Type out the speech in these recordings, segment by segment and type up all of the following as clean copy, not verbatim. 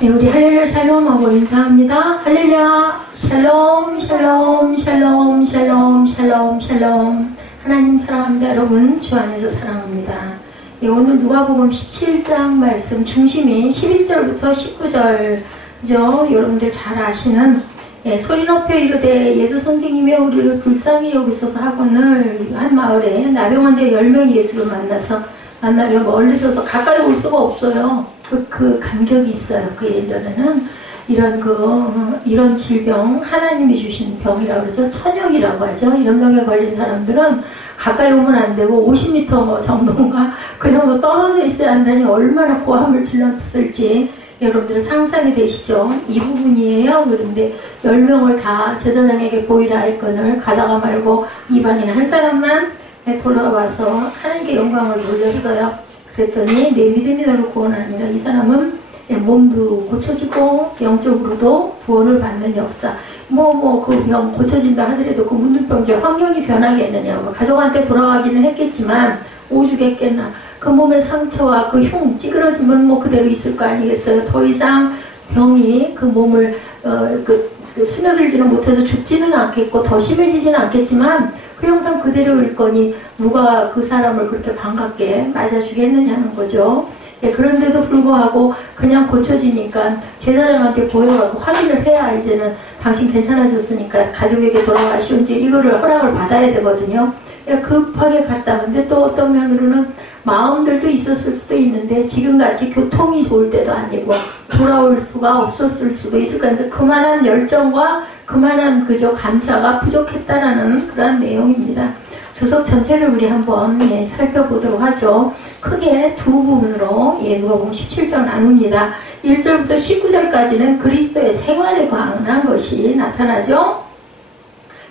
네, 우리 할렐루야 샬롬하고 인사합니다. 할렐루야 샬롬 샬롬 샬롬 샬롬 샬롬 샬롬. 하나님 사랑합니다. 여러분 주 안에서 사랑합니다. 네, 오늘 누가복음 17장 말씀 중심인 11절부터 19절 여러분들 잘 아시는 소리 높여 이르되 예수 선생님의 우리를 불쌍히 여기소서 하거늘 한 마을에 나병 환자 10명이 예수를 만나려 멀리서서 가까이 올 수가 없어요. 그 감격이 있어요. 그 예전에는 이런 질병, 하나님이 주신 병이라고 그러죠. 천역이라고 하죠. 이런 병에 걸린 사람들은 가까이 오면 안 되고 50m 정도인가 그 정도 떨어져 있어야 한다니 얼마나 고함을 질렀을지 여러분들 상상이 되시죠? 이 부분이에요. 그런데 10명을 다 제사장에게 보이라 했거늘 가다가 말고 이방인 한 사람만 돌아와서 하나님께 영광을 돌렸어요. 그랬더니 내 믿음이 너를 구원하니라. 이 사람은 몸도 고쳐지고 영적으로도 구원을 받는 역사. 그 병 고쳐진다 하더라도 그 문둥병제 환경이 변하겠느냐. 가족한테 돌아가기는 했겠지만 오죽했겠나. 그 몸의 상처와 그 흉 찌그러짐은 그대로 있을 거 아니겠어요. 더 이상 병이 그 몸을 스며들지는 못해서 죽지는 않겠고 더 심해지지는 않겠지만 그 형상 그대로일 거니 누가 그 사람을 그렇게 반갑게 맞아주겠느냐는 거죠. 그런데도 불구하고 그냥 고쳐지니까 제사장한테 보여가고 확인을 해야 이제는 당신 괜찮아졌으니까 가족에게 돌아가시온지 이거를 허락을 받아야 되거든요. 급하게 갔다. 근데 또 어떤 면으로는 마음들도 있었을 수도 있는데 지금같이 교통이 좋을 때도 아니고 돌아올 수가 없었을 수도 있을 건데 그만한 열정과 그만한 감사가 부족했다라는 그런 내용입니다. 주석 전체를 우리 한번 살펴보도록 하죠. 크게 두 부분으로 누가복음 17장 나눕니다. 1절부터 19절까지는 그리스도의 생활에 관한 것이 나타나죠.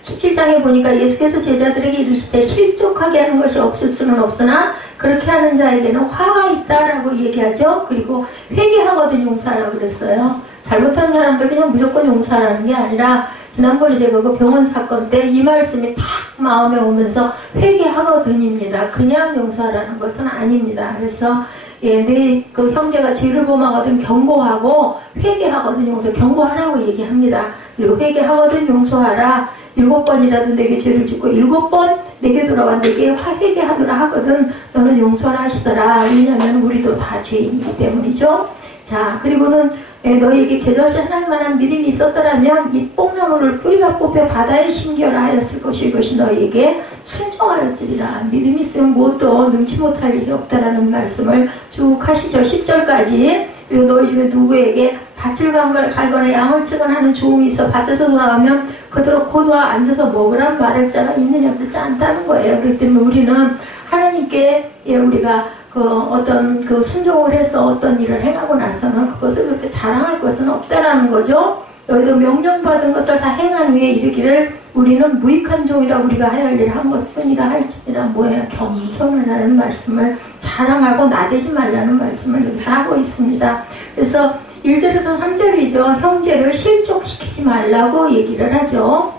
17장에 보니까 예수께서 제자들에게 이르시되 실족하게 하는 것이 없을 수는 없으나 그렇게 하는 자에게는 화가 있다라고 얘기하죠. 그리고 회개하거든 용서하라고 그랬어요. 잘못한 사람들 그냥 무조건 용서하라는 게 아니라 지난번에 제가 그 병원 사건 때 이 말씀이 탁 마음에 오면서 회개하거든입니다. 그냥 용서하라는 것은 아닙니다. 그래서 내 그 형제가 죄를 범하거든 경고하고 회개하거든 용서 경고하라고 얘기합니다. 그리고 회개하거든 용서하라. 7번이라도 내게 죄를 짓고 7번 내게 돌아와 내게 회개하노라 하거든 너는 용서를 하시더라. 왜냐하면 우리도 다 죄인이기 때문이죠. 자, 그리고는 너희에게 겨자씨 하나님만한 믿음이 있었더라면 이 뽕나무를 뿌리가 뽑혀 바다에 심겨라 하였을 것이 이것이 너희에게 순종하였으리라. 믿음이 있으면 무엇도 능치 못할 일이 없다라는 말씀을 쭉 하시죠. 10절까지. 그리고 너희 집에 누구에게 밭을 갈거나 양을 치거나 하는 조음이 있어 밭에서 돌아가면 그대로 곧와 앉아서 먹으란 말할 자가 있느냐. 그렇지 않다는 거예요. 그렇기 때문에 우리는 하나님께 우리가 어떤 순종을 해서 어떤 일을 행하고 나서는 그것을 그렇게 자랑할 것은 없다라는 거죠. 너희도 명령받은 것을 다 행한 후에 이르기를 우리는 무익한 종이라 우리가 하야 할 일을 한 것뿐이라 할지니라. 겸손하라는 말씀을 자랑하고 나대지 말라는 말씀을 여기서 하고 있습니다. 그래서 1절에서 3절이죠. 형제를 실족시키지 말라고 얘기를 하죠.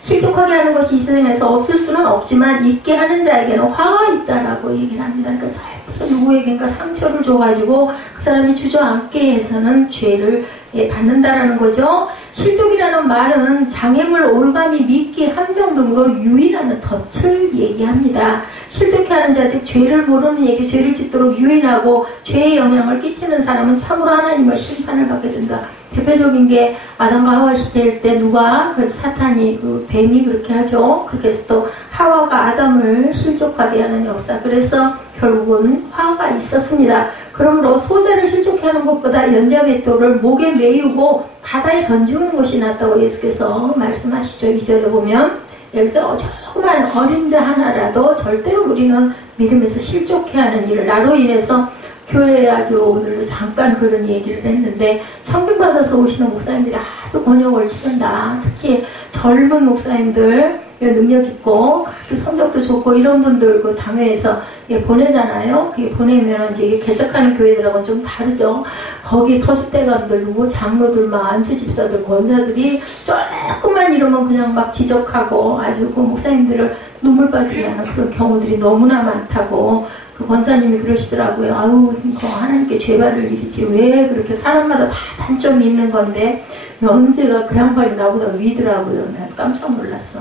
실족하게 하는 것이 이 세상에서 없을 수는 없지만 있게 하는 자에게는 화가 있다라고 얘기를 합니다. 그러니까 절대로 누구에게인가 상처를 줘가지고 그 사람이 주저앉게 해서는 죄를 받는다라는 거죠. 실족이라는 말은 장애물 올감이 믿기 함정 등으로 유인하는 덫을 얘기합니다. 실족해 하는 자, 즉 죄를 모르는 얘기, 죄를 짓도록 유인하고 죄의 영향을 끼치는 사람은 참으로 하나님의 심판을 받게 된다. 대표적인 게 아담과 하와 시대일 때 누가 사탄이 뱀이 그렇게 하죠. 그렇게 해서 또 하와가 아담을 실족하게 하는 역사. 그래서 결국은 화가 있었습니다. 그러므로 소재를 실족해 하는 것보다 연자맷돌을 목에 메이고 바다에 던지는 것이 낫다고 예수께서 말씀하시죠. 2절에 보면 여기 조그만 어린 자 하나라도 절대로 우리는 믿음에서 실족해 하는 일을 나로 인해서 교회에 아주 오늘도 잠깐 그런 얘기를 했는데 청빙받아서 오시는 목사님들이 아주 곤욕을 치른다. 특히 젊은 목사님들 능력 있고 아주 성적도 좋고 이런 분들 그 당회에서 보내잖아요. 그게 보내면 이제 개척하는 교회들하고는 좀 다르죠. 거기 터줏대감들 누구 장로들 막 안수집사들 권사들이 조금만 조금만 이러면 그냥 막 지적하고 아주 그 목사님들을 눈물 빠지게 하는 그런 경우들이 너무나 많다고 그 권사님이 그러시더라고요. 아우, 그 하나님께 죄 받을 일이지. 왜 그렇게 사람마다 다 단점이 있는 건데 연세가 그 양반이 나보다 위더라고요. 내가 깜짝 놀랐어.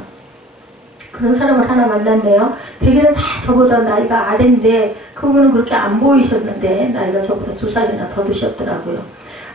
그런 사람을 하나 만났네요. 대개는 다 저보다 나이가 아래인데 그분은 그렇게 안 보이셨는데 나이가 저보다 2살이나 더 드셨더라고요.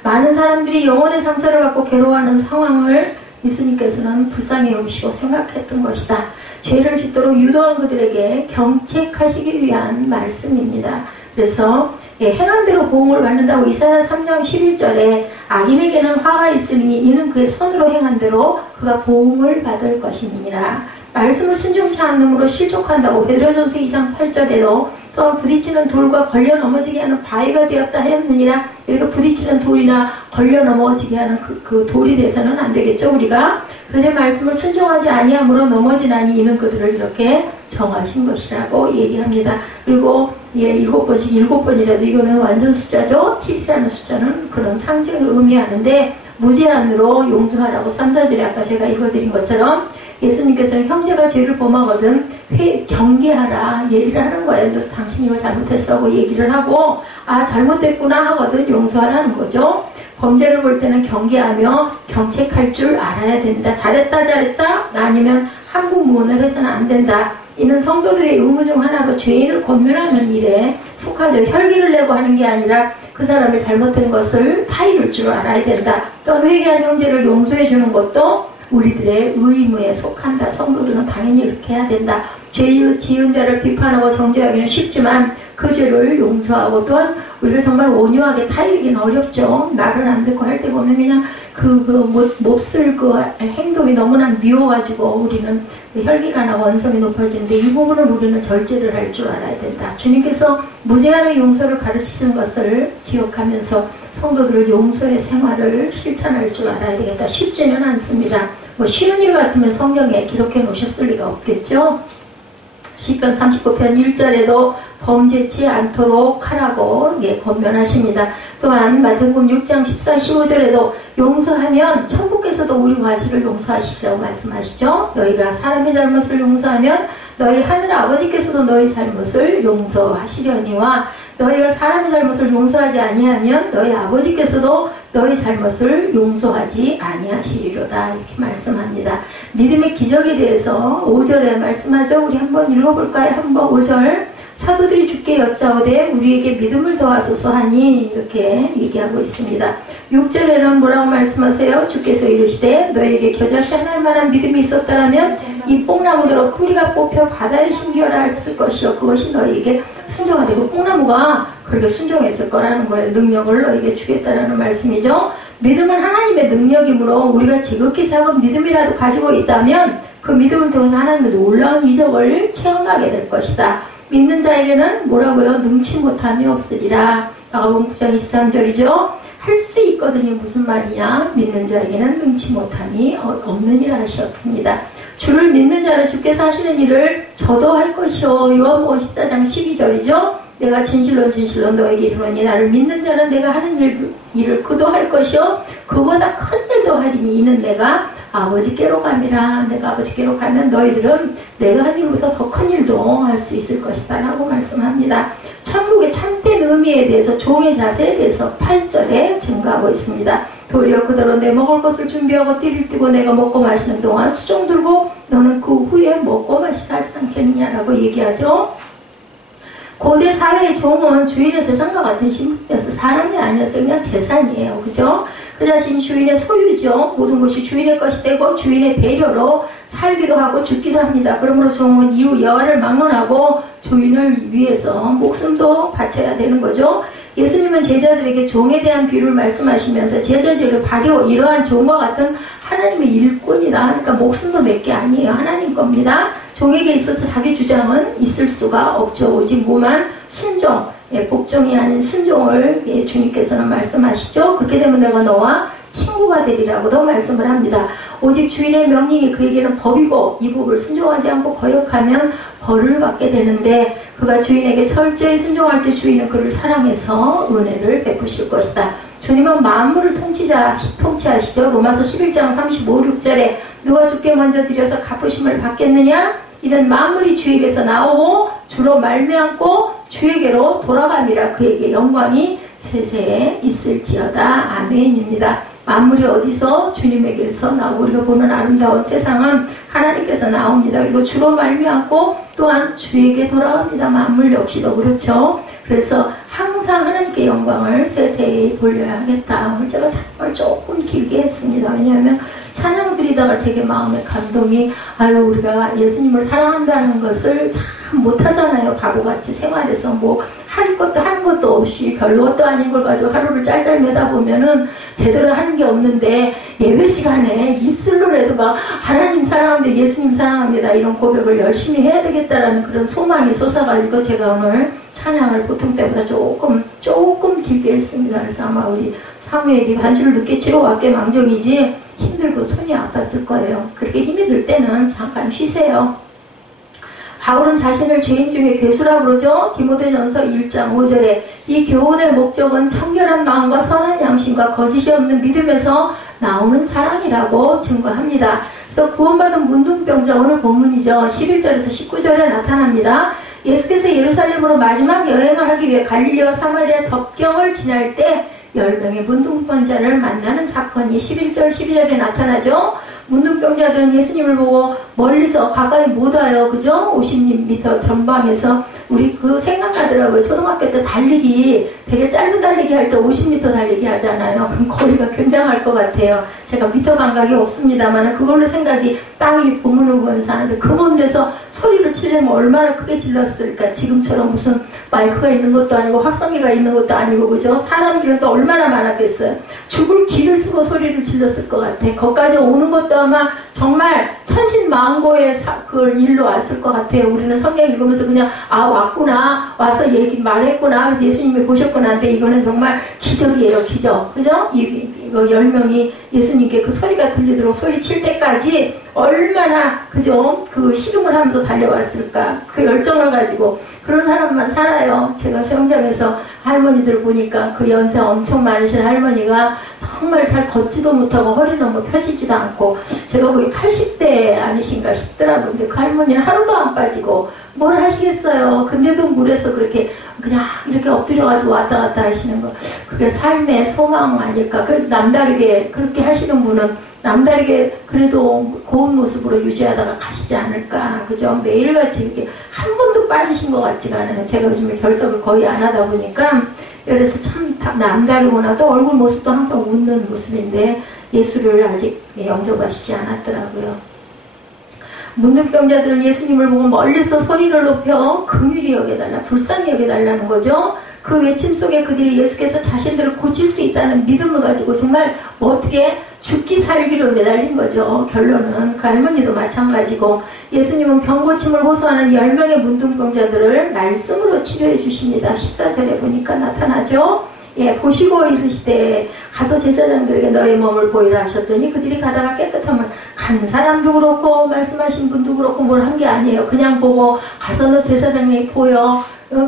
많은 사람들이 영혼의 상처를 받고 괴로워하는 상황을 예수님께서는 불쌍히 여기시고 생각했던 것이다. 죄를 짓도록 유도한 그들에게 경책하시기 위한 말씀입니다. 그래서 행한 대로 보응을 받는다고 이사야 3장 11절에 악인에게는 화가 있으니 이는 그의 손으로 행한 대로 그가 보응을 받을 것이니라. 말씀을 순종치 않음으로 실족한다고 베드로전서 2장 8절에도 또한 부딪히는 돌과 걸려 넘어지게 하는 바위가 되었다 하였느니라. 그러니까 부딪히는 돌이나 걸려 넘어지게 하는 그 돌이 돼서는 안 되겠죠. 우리가 그들의 말씀을 순종하지 아니함으로 넘어지나니 이는 그들을 이렇게 정하신 것이라고 얘기합니다. 그리고 7번씩 7번이라도 이거는 완전 숫자죠. 7이라는 숫자는 그런 상징을 의미하는데 무제한으로 용서하라고 3, 4절에 아까 제가 읽어드린 것처럼 예수님께서는 형제가 죄를 범하거든 경계하라 얘기를 하는 거예요. 너 당신이 이거 잘못했어 하고 얘기를 하고 아 잘못됐구나 하거든 용서하라는 거죠. 범죄를 볼 때는 경계하며 경책할 줄 알아야 된다. 잘했다 아니면 한국무원을 해서는 안 된다. 이는 성도들의 의무 중 하나로 죄인을 권면하는 일에 속하죠. 혈기를 내고 하는 게 아니라 그 사람의 잘못된 것을 타이를 줄 알아야 된다. 또 회개한 형제를 용서해 주는 것도 우리들의 의무에 속한다. 성도들은 당연히 이렇게 해야 된다. 죄 지은 자를 비판하고 정죄하기는 쉽지만 그 죄를 용서하고 또한 우리가 정말 온유하게 타이르기는 어렵죠. 말을 안 듣고 할 때 보면 그냥 몹쓸 그 행동이 너무나 미워가지고 우리는 혈기가 나고 원성이 높아지는데 이 부분을 우리는 절제를 할 줄 알아야 된다. 주님께서 무제한의 용서를 가르치시는 것을 기억하면서 성도들을 용서의 생활을 실천할 줄 알아야 되겠다. 쉽지는 않습니다. 쉬운 일 같으면 성경에 기록해 놓으셨을 리가 없겠죠. 시편 39편 1절에도 범죄치 않도록 하라고 권면하십니다. 또한 마태복음 6장 14, 15절에도 용서하면 천국께서도 우리 과실을 용서하시리라고 말씀하시죠. 너희가 사람의 잘못을 용서하면 너희 하늘 아버지께서도 너희 잘못을 용서하시려니와 너희가 사람의 잘못을 용서하지 아니하면 너희 아버지께서도 너희 잘못을 용서하지 아니하시리로다 이렇게 말씀합니다. 믿음의 기적에 대해서 5절에 말씀하죠. 우리 한번 읽어볼까요? 한번 5절 사도들이 주께 여짜오되 우리에게 믿음을 더하소서 하니 이렇게 얘기하고 있습니다. 6절에는 뭐라고 말씀하세요? 주께서 이르시되 너희에게 겨자씨 하나일 만한 믿음이 있었다라면 이 뽕나무대로 뿌리가 뽑혀 바다에 심겨라 했을 것이요 그것이 너희에게 순종하되 그 뽕나무가 그렇게 순종했을 거라는 거예요. 능력을 너희에게 주겠다라는 말씀이죠. 믿음은 하나님의 능력이므로 우리가 지극히 작은 믿음이라도 가지고 있다면 그 믿음을 통해서 하나님의 놀라운 이적을 체험하게 될 것이다. 믿는 자에게는 뭐라고요? 능치 못함이 없으리라. 마가복음 9장 23절이죠. 할 수 있거든요. 무슨 말이냐? 믿는 자에게는 능치 못함이 없느니라 하셨습니다. 주를 믿는 자는 주께서 하시는 일을 저도 할 것이요. 요한복음 14장 12절이죠. 내가 진실로 너에게 이르노니 나를 믿는 자는 내가 하는 일을 그도 할 것이요. 그보다 큰 일도 하리니 이는 내가 아버지께로 감이라. 내가 아버지께로 가면 너희들은 내가 한 일보다 더 큰 일도 할 수 있을 것이다 라고 말씀합니다. 천국의 참된 의미에 대해서 종의 자세에 대해서 8절에 증거하고 있습니다. 도리어 그대로 내 먹을 것을 준비하고 띠를 띠고 내가 먹고 마시는 동안 수종 들고 너는 그 후에 먹고 마시라 하지 않겠느냐라고 얘기하죠. 고대 사회의 종은 주인의 재산과 같은 신분이어서 사람이 아니어서 그냥 재산이에요. 그죠? 그 자신 주인의 소유죠. 모든 것이 주인의 것이 되고 주인의 배려로 살기도 하고 죽기도 합니다. 그러므로 종은 이후 여호와를 막론하고 주인을 위해서 목숨도 바쳐야 되는 거죠. 예수님은 제자들에게 종에 대한 비유를 말씀하시면서 제자들을 바리고 이러한 종과 같은 하나님의 일꾼이다. 그러니까 목숨도 내 게 아니에요. 하나님 겁니다. 종에게 있어서 자기 주장은 있을 수가 없죠. 오직 뭐만 순종, 복종이 아닌 순종을 주님께서는 말씀하시죠. 그렇게 되면 내가 너와 친구가 되리라고도 말씀을 합니다. 오직 주인의 명령이 그에게는 법이고 이 법을 순종하지 않고 거역하면 벌을 받게 되는데 그가 주인에게 철저히 순종할 때 주인은 그를 사랑해서 은혜를 베푸실 것이다. 주님은 만물을 통치하시죠. 로마서 11장 35, 6절에 누가 주께 먼저 드려서 갚으심을 받겠느냐? 이는 만물이 주에게서 나오고 주로 말미암고 주에게로 돌아감이라. 그에게 영광이 세세에 있을지어다. 아멘입니다. 만물이 어디서? 주님에게서 나오고 우리가 보는 아름다운 세상은 하나님께서 나옵니다. 그리고 주로 말미암고 또한 주에게 돌아갑니다. 만물 역시도 그렇죠. 그래서 항상 하나님께 영광을 세세히 돌려야 하겠다. 오늘 제가 정말 조금 길게 했습니다. 왜냐하면 찬양 드리다가 제게 마음의 감동이 우리가 예수님을 사랑한다는 것을 참 못하잖아요. 바보같이 생활에서 뭐 할 것도 하는 것도 없이 별것도 아닌 걸 가지고 하루를 짤짤 매다 보면은 제대로 하는 게 없는데 예배 시간에 입술로라도 막 하나님 사랑합니다, 예수님 사랑합니다 이런 고백을 열심히 해야 되겠다라는 그런 소망이 솟아가지고 제가 오늘 찬양을 보통 때보다 조금 길게 했습니다. 그래서 아마 우리 사무엘이 반주를 늦게 치러 왔게 망정이지 힘들고 손이 아팠을 거예요. 그렇게 힘이 들 때는 잠깐 쉬세요. 바울은 자신을 죄인 중에 괴수라고 그러죠. 디모데전서 1장 5절에 이 교훈의 목적은 청결한 마음과 선한 양심과 거짓이 없는 믿음에서 나오는 사랑이라고 증거합니다. 그래서 구원받은 문둥병자 오늘 본문이죠. 11절에서 19절에 나타납니다. 예수께서 예루살렘으로 마지막 여행을 하기 위해 갈릴리와 사마리아 접경을 지날 때 10명의 문둥병자를 만나는 사건이 11절 12절에 나타나죠. 문둥병자들은 예수님을 보고 멀리서 가까이 못 와요. 그죠? 50m 전방에서 우리 그 생각나더라고요. 초등학교 때 달리기 되게 짧은 달리기 할 때 50m 달리기 하잖아요. 그럼 거리가 굉장할 것 같아요. 제가 미터 감각이 없습니다만 그걸로 생각이 땅이 보물을 보면서 하는데 그 먼 데서 소리를 치려면 얼마나 크게 질렀을까. 지금처럼 무슨 마이크가 있는 것도 아니고 확성기가 있는 것도 아니고 그죠? 사람들은 또 얼마나 많았겠어요. 죽을 기를 쓰고 소리를 질렀을 것 같아. 거기까지 오는 것도 아마 정말 천신만고의 그 일로 왔을 것 같아요. 우리는 성경 읽으면서 그냥 왔구나, 와서 말했구나, 그래서 예수님이 보셨구나 한데 이거는 정말 기적이에요. 기적. 그죠? 이거 10명이 예수님께 그 소리가 들리도록 소리 칠 때까지 얼마나 그죠? 그 시름을 하면서 달려왔을까. 그 열정을 가지고 그런 사람만 살아요. 제가 수영장에서 할머니들 보니까 그 연세 엄청 많으신 할머니가 정말 잘 걷지도 못하고 허리 너무 펴지지도 않고 제가 거기 80대 아니신가 싶더라고요. 근데 그 할머니는 하루도 안 빠지고 뭘 하시겠어요. 근데도 물에서 그렇게 그냥 이렇게 엎드려가지고 왔다 갔다 하시는 거 그게 삶의 소망 아닐까. 그 남다르게 그렇게 하시는 분은 남다르게 그래도 고운 모습으로 유지하다가 가시지 않을까. 그죠? 매일같이 이렇게 한 번도 빠지신 것 같지가 않아요. 제가 요즘에 결석을 거의 안 하다 보니까 그래서 참 남다르구나. 또 얼굴 모습도 항상 웃는 모습인데 예수를 아직 영접하시지 않았더라고요. 문둥병자들은 예수님을 보고 멀리서 소리를 높여 긍휼히 여겨달라, 불쌍히 여겨달라는 거죠. 그 외침 속에 그들이 예수께서 자신들을 고칠 수 있다는 믿음을 가지고 정말 어떻게 죽기 살기로 매달린 거죠. 결론은 그 할머니도 마찬가지고 예수님은 병고침을 호소하는 10명의 문둥병자들을 말씀으로 치료해 주십니다. 14절에 보니까 나타나죠. 보시고 이르시되 가서 제사장들에게 너의 몸을 보이라 하셨더니 그들이 가다가 깨끗하면 간 사람도 그렇고 말씀하신 분도 그렇고 뭘 한 게 아니에요. 그냥 보고 가서 너 제사장에게 보여.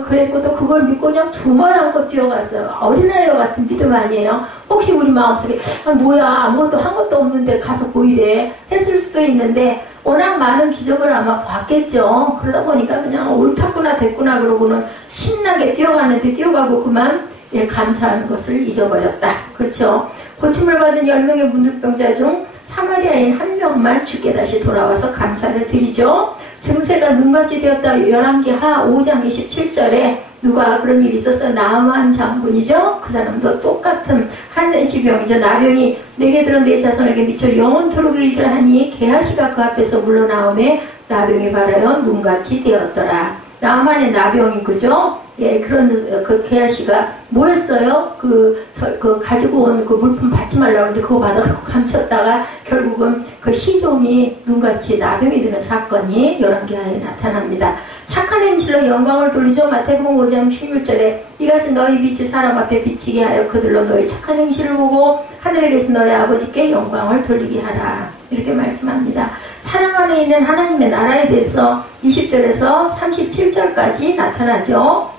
그랬고 또 그걸 믿고 그냥 두말 안고 뛰어갔어요. 어린아이와 같은 믿음 아니에요. 혹시 우리 마음속에 뭐야 아무것도 한 것도 없는데 가서 보이래 했을 수도 있는데 워낙 많은 기적을 아마 봤겠죠. 그러다 보니까 그냥 옳았구나 됐구나 그러고는 신나게 뛰어가는데 뛰어가고 그만 감사하는 것을 잊어버렸다. 그렇죠. 고침을 받은 10명의 문둥병자 중 사마리아인 한 명만 주께 다시 돌아와서 감사를 드리죠. 증세가 눈같이 되었다. 열왕기하 5장 27절에 누가 그런 일이 있었어요. 나만 장군이죠. 그 사람도 똑같은 한센시병이죠. 나병이 내게 들은 내 자손에게 미쳐 영원토록 일을 하니 게하시가 그 앞에서 물러나오매 나병이 발하여 눈같이 되었더라. 나만의 나병이 그죠? 그런 그 게하시가 뭐 했어요? 그 가지고 온 그 물품 받지 말라고 하는데 그거 받아갖고 감췄다가 결국은 그 시종이 눈같이 나병이 되는 사건이 열왕기하에 나타납니다. 착한 착한 행실로 영광을 돌리죠. 마태복음 5장 16절에 이같이 너희 빛이 사람 앞에 비치게 하여 그들로 너희 착한 행실을 보고 하늘에 계신 너희 아버지께 영광을 돌리게 하라. 이렇게 말씀합니다. 사랑 안에 있는 하나님의 나라에 대해서 20절에서 37절까지 나타나죠.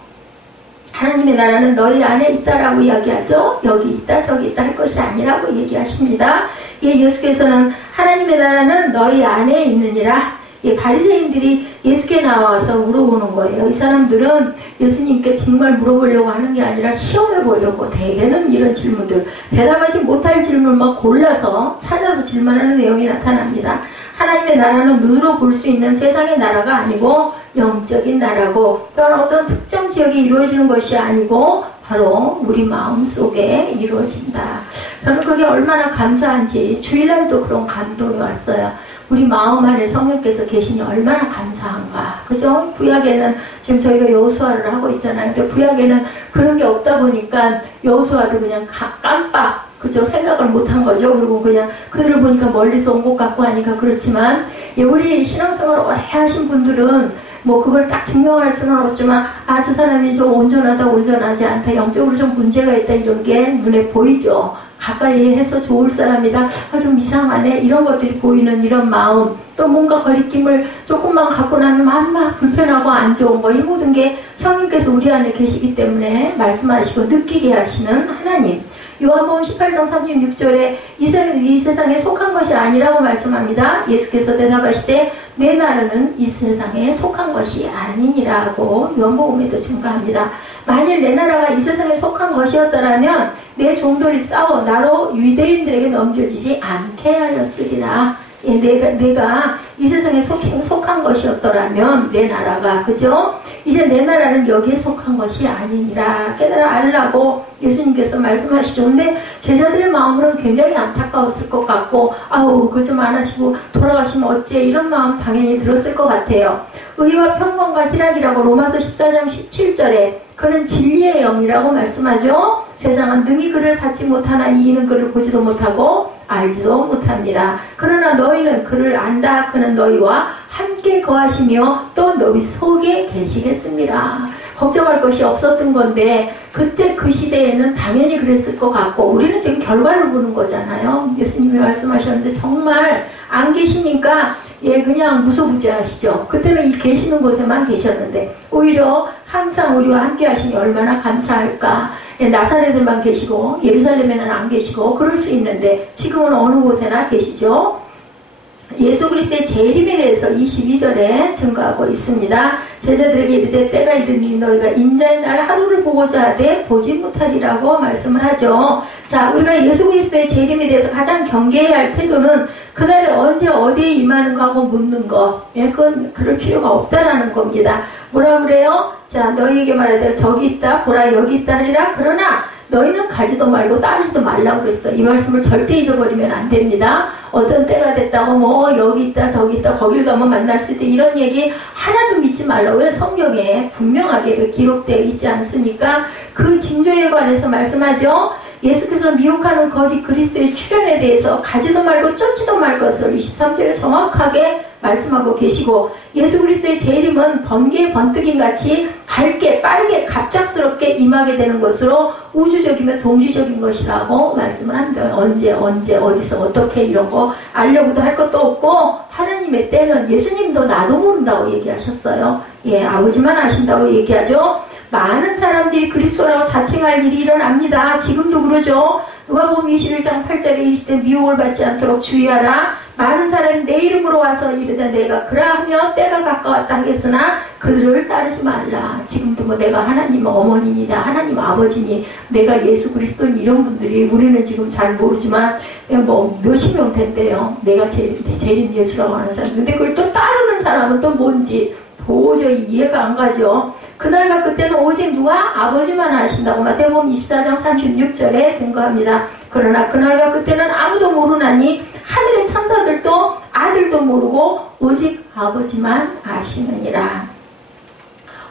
하나님의 나라는 너희 안에 있다라고 이야기하죠. 여기 있다 저기 있다 할 것이 아니라고 얘기하십니다. 예수께서는 하나님의 나라는 너희 안에 있느니라. 바리새인들이 예수께 나와서 물어보는 거예요. 이 사람들은 예수님께 정말 물어보려고 하는 게 아니라 시험해 보려고 대개는 이런 질문들, 대답하지 못할 질문만 골라서 찾아서 질문하는 내용이 나타납니다. 하나님의 나라는 눈으로 볼 수 있는 세상의 나라가 아니고 영적인 나라고, 또한 어떤 특정 지역에 이루어지는 것이 아니고 바로 우리 마음 속에 이루어진다. 저는 그게 얼마나 감사한지 주일날도 그런 감동이 왔어요. 우리 마음 안에 성령께서 계시니 얼마나 감사한가. 그죠? 구약에는 지금 저희가 여호수아를 하고 있잖아요. 근데 구약에는 그런 게 없다 보니까 여호수아도 그냥 깜빡, 그죠? 생각을 못한 거죠. 그리고 그냥 그들을 보니까 멀리서 온 것 같고 하니까 그렇지만, 우리 신앙생활을 오래 하신 분들은 뭐 그걸 딱 증명할 수는 없지만, 저 사람이 좀 온전하다, 온전하지 않다, 영적으로 좀 문제가 있다, 이런 게 눈에 보이죠. 가까이 해서 좋을 사람이다, 좀 이상하네, 이런 것들이 보이는 이런 마음, 또 뭔가 거리낌을 조금만 갖고 나면 막 불편하고 안 좋은 거, 이 모든 게 성령께서 우리 안에 계시기 때문에 말씀하시고 느끼게 하시는 하나님. 요한복음 18장 36절에 이 세상에 속한 것이 아니라고 말씀합니다. 예수께서 대답하시되 내 나라는 이 세상에 속한 것이 아니니라고 요한복음에도 증거합니다. 만일 내 나라가 이 세상에 속한 것이었더라면 내 종들이 싸워 나로 유대인들에게 넘겨지지 않게 하였으리라. 내가 이 세상에 속한 것이었더라면 내 나라가, 그죠? 이제 내 나라는 여기에 속한 것이 아니니라 깨달아 알라고 예수님께서 말씀하시죠. 근데 제자들의 마음으로는 굉장히 안타까웠을 것 같고, 그 좀 안 하시고 돌아가시면 어째, 이런 마음 당연히 들었을 것 같아요. 의와 평강과 희락이라고 로마서 14장 17절에 그는 진리의 영이라고 말씀하죠. 세상은 능히 그를 받지 못하나니 이는 그를 보지도 못하고 알지도 못합니다. 그러나 너희는 그를 안다. 그는 너희와 함께 거하시며 또 너희 속에 계시겠습니다. 걱정할 것이 없었던 건데 그때 그 시대에는 당연히 그랬을 것 같고, 우리는 지금 결과를 보는 거잖아요. 예수님이 말씀하셨는데 정말 안 계시니까 그냥 무소부지하시죠. 그때는 이 계시는 곳에만 계셨는데 오히려 항상 우리와 함께 하시니 얼마나 감사할까. 나사렛에만 계시고 예루살렘에는 안 계시고 그럴 수 있는데 지금은 어느 곳에나 계시죠. 예수 그리스도의 재림에 대해서 22절에 증거하고 있습니다. 제자들에게 이르되 때가 이르니 너희가 인자의 날 하루를 보고자 하되 보지 못하리라고 말씀을 하죠. 자, 우리가 예수 그리스도의 재림에 대해서 가장 경계해야 할 태도는 그날에 언제 어디에 임하는가 하고 묻는 거. 그건 그럴 필요가 없다라는 겁니다. 뭐라 그래요? 자, 너희에게 말하되 저기 있다 보라 여기 있다 하리라. 그러나 너희는 가지도 말고 따르지도 말라고 그랬어. 이 말씀을 절대 잊어버리면 안 됩니다. 어떤 때가 됐다고 여기 있다 저기 있다 거길 가면 만날 수 있어, 이런 얘기 하나도 믿지 말라고. 왜? 성경에 분명하게 기록되어 있지 않습니까? 그 징조에 관해서 말씀하죠. 예수께서 미혹하는 거짓 그리스도의 출현에 대해서 가지도 말고 쫓지도 말 것을 23절에 정확하게 말씀하고 계시고, 예수 그리스도의 재림은 번개의 번뜩임 같이 밝게 빠르게 갑작스럽게 임하게 되는 것으로 우주적이며 동주적인 것이라고 말씀을 합니다. 언제 어디서 어떻게 이런 거 알려고도 할 것도 없고, 하나님의 때는 예수님도 나도 모른다고 얘기하셨어요. 아버지만 아신다고 얘기하죠. 많은 사람들이 그리스도라고 자칭할 일이 일어납니다. 지금도 그러죠. 누가복음 21장 8절에 이르시되 미혹을 받지 않도록 주의하라. 많은 사람이 내 이름으로 와서 이르되 내가 그러하면 때가 가까웠다 하겠으나 그들을 따르지 말라. 지금도 내가 하나님 어머니니다, 하나님 아버지니, 내가 예수 그리스도니, 이런 분들이 우리는 지금 잘 모르지만 몇십 명 된대요. 내가 재림 예수라고 하는 사람. 근데 그걸 또 따르는 사람은 또 뭔지 도저히 이해가 안 가죠. 그날과 그때는 오직 누가? 아버지만 아신다고 마태복음 24장 36절에 증거합니다. 그러나 그날과 그때는 아무도 모르나니 하늘의 천사들도 아들도 모르고 오직 아버지만 아시느니라.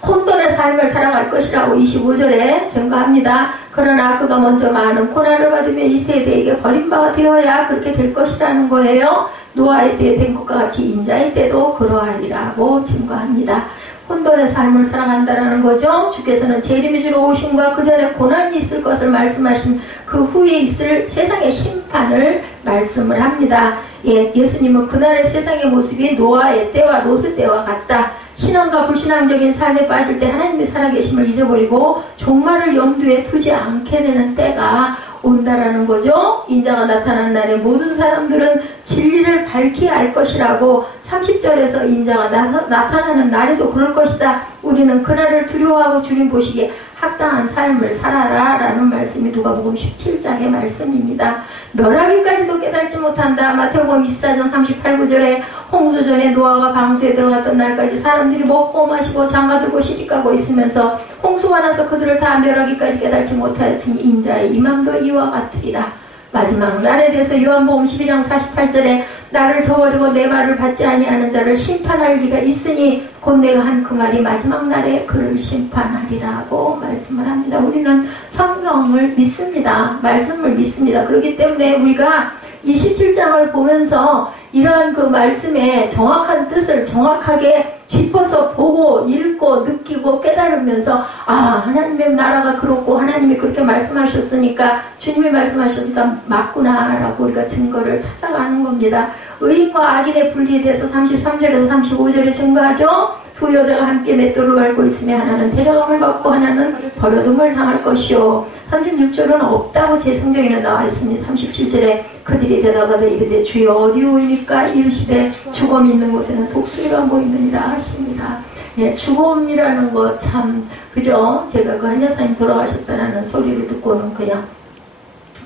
혼돈의 삶을 살아갈 것이라고 25절에 증거합니다. 그러나 그가 먼저 많은 고난을 받으며 이 세대에게 버림바가 되어야 그렇게 될 것이라는 거예요. 노아의 때에 된 것과 같이 인자의 때도 그러하리라고 증거합니다. 혼돈의 삶을 살아간다라는 거죠. 주께서는 재림이 주러 오심과 그 전에 고난이 있을 것을 말씀하신 그 후에 있을 세상의 심판을 말씀을 합니다. 예수님은 그날의 세상의 모습이 노아의 때와 롯의 때와 같다. 신앙과 불신앙적인 삶에 빠질 때 하나님의 살아계심을 잊어버리고 종말을 염두에 두지 않게 되는 때가 온다라는 거죠. 인자가 나타난 날에 모든 사람들은 진리를 밝히 알 것이라고 30절에서 인자가 나타나는 날에도 그럴 것이다. 우리는 그날을 두려워하고 주님 보시기에 합당한 삶을 살아라 라는 말씀이 누가복음 17장의 말씀입니다. 멸하기까지도 깨닫지 못한다. 마태복음 24장 38구절에 홍수전에 노아와 방수에 들어갔던 날까지 사람들이 먹고 마시고 장가들고 시집가고 있으면서 홍수가 나서 그들을 다 멸하기까지 깨닫지 못하였으니 인자의 임함도 이와 같으리라. 마지막 날에 대해서 요한복음 12장 48절에 나를 저버리고 내 말을 받지 아니하는 자를 심판할 리가 있으니 곧 내가 한 그 말이 마지막 날에 그를 심판하리라고 말씀을 합니다. 우리는 성경을 믿습니다. 말씀을 믿습니다. 그렇기 때문에 우리가 이 17장을 보면서 이러한 그 말씀의 정확한 뜻을 정확하게 짚어서 보고 읽고 느끼고 깨달으면서 하나님의 나라가 그렇고 하나님이 그렇게 말씀하셨으니까 주님이 말씀하셨으니까 맞구나 라고 우리가 증거를 찾아가는 겁니다. 의인과 악인의 분리에 대해서 33절에서 35절에 증거하죠. 두 여자가 함께 맷돌을 밟고 있으며 하나는 데려감을 받고 하나는 버려둠을 당할 것이요. 36절은 없다고 제 성경에는 나와 있습니다. 37절에 그들이 대답하되 이르되 주여 어디오이니까 이르시되 죽음이 있는 곳에는 독수리가 모이느니라 하십니다. 죽음이라는 거 참 그죠? 제가 그 한여사님 돌아가셨다는 소리를 듣고는 그냥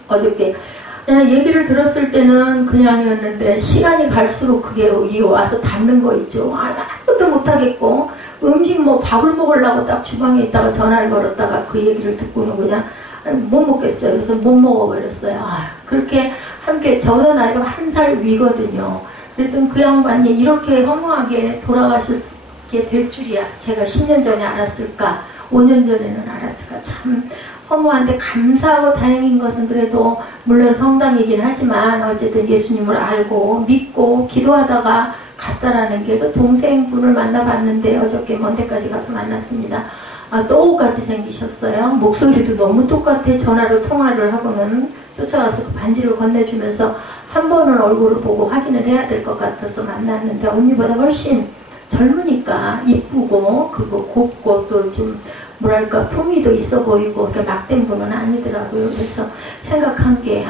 어저께 그냥 얘기를 들었을 때는 그냥이었는데 시간이 갈수록 그게 와서 닿는 거 있죠. 아무것도 못하겠고 음식 밥을 먹으려고 딱 주방에 있다가 전화를 걸었다가 그 얘기를 듣고는 그냥 못 먹겠어요. 그래서 못 먹어버렸어요. 그렇게 함께 저보다 나이가 1살 위거든요. 그랬더니 그 양반이 이렇게 허무하게 돌아가셨게 될 줄이야. 제가 10년 전에 알았을까 5년 전에는 알았을까 참 허무한데 감사하고 다행인 것은 그래도 물론 성당이긴 하지만 어쨌든 예수님을 알고 믿고 기도하다가 갔다라는 게 그 동생분을 만나봤는데 어저께 먼 데까지 가서 만났습니다. 똑같이 생기셨어요. 목소리도 너무 똑같아. 전화로 통화를 하고는 쫓아가서 그 반지를 건네주면서 한 번은 얼굴을 보고 확인을 해야 될 것 같아서 만났는데 언니보다 훨씬 젊으니까 이쁘고 그거 곱고 또 좀 뭐랄까 품위도 있어 보이고 그렇게 막된 분은 아니더라고요. 그래서 생각한 게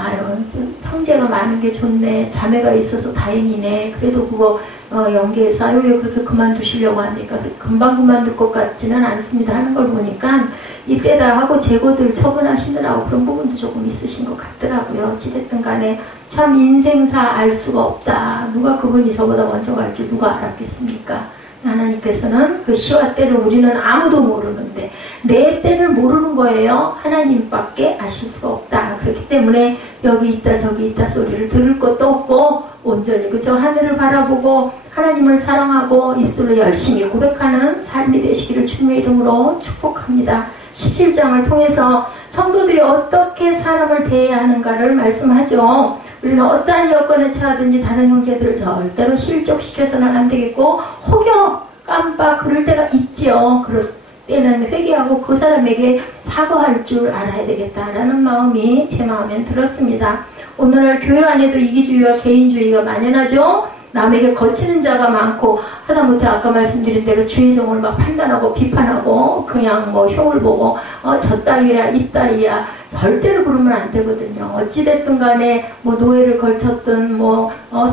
형제가 많은 게 좋네. 자매가 있어서 다행이네. 그래도 그거 연계해서 왜 그렇게 그만두시려고 하니까 금방 그만둘 것 같지는 않습니다 하는 걸 보니까 이때다 하고 재고들 처분하시느라고 그런 부분도 조금 있으신 것 같더라고요. 어찌됐든 간에 참 인생사 알 수가 없다. 누가 그분이 저보다 먼저 갈 줄 누가 알았겠습니까? 하나님께서는 그 시와 때를 우리는 아무도 모르는데 내 때를 모르는 거예요. 하나님밖에 아실 수가 없다. 그렇기 때문에 여기 있다 저기 있다 소리를 들을 것도 없고 온전히 그저 하늘을 바라보고 하나님을 사랑하고 입술로 열심히 고백하는 삶이 되시기를 주님의 이름으로 축복합니다. 17장을 통해서 성도들이 어떻게 사람을 대해야 하는가를 말씀하죠. 우리는 어떠한 여건에 처하든지 다른 형제들을 절대로 실족시켜서는 안 되겠고 혹여 깜빡 그럴 때가 있지요. 그럴 때는 회개하고 그 사람에게 사과할 줄 알아야 되겠다라는 마음이 제 마음엔 들었습니다. 오늘날 교회 안에도 이기주의와 개인주의가 만연하죠. 남에게 거치는 자가 많고 하다못해 아까 말씀드린 대로 주의종을 막 판단하고 비판하고 그냥 흉을 보고 저 따위야 이 따위야 절대로 그러면 안 되거든요. 어찌됐든 간에 노예를 걸쳤든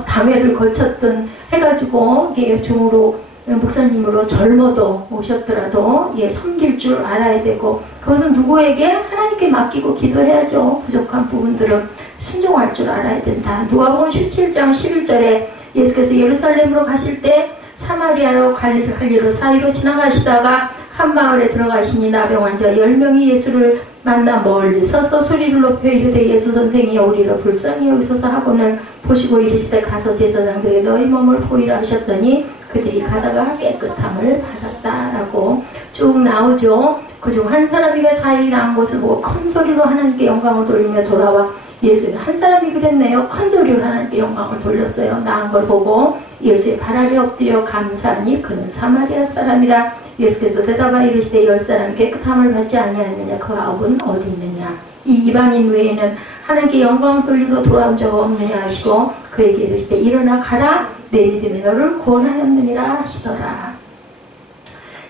담회를 걸쳤든 해가지고 이게 종으로 목사님으로 젊어도 오셨더라도 섬길 줄 알아야 되고 그것은 누구에게 하나님께 맡기고 기도해야죠. 부족한 부분들은 순종할 줄 알아야 된다. 누가복음 17장 11절에 예수께서 예루살렘으로 가실 때 사마리아로 갈릴리로 사이로 지나가시다가 한 마을에 들어가시니 나병 환자 10명이 예수를 만나 멀리 서서 소리를 높여 이르되 예수 선생이여 우리를 불쌍히 여기소서 하고는 보시고 이르시되 가서 제사장들에게 너희 몸을 보이라 하셨더니 그들이 가다가 깨끗함을 받았다라고 쭉 나오죠. 그중 한 사람이가 자기 나은 것을 보고 큰 소리로 하나님께 영광을 돌리며 돌아와 예수님 한 사람이 그랬네요. 큰 소리로 하나님께 영광을 돌렸어요. 나은 걸 보고 예수의 발 아래 엎드려 감사하니 그는 사마리아 사람이라. 예수께서 대답하여 이르시되 10사람 깨끗함을 받지 아니하느냐 그 아홉은 어디 있느냐. 이 이방인 외에는 하나님께 영광을 돌리러 돌아온 적 없느냐 하시고 그에게 이르시되 일어나 가라 내 믿음이 너를 구원하였느니라 하시더라.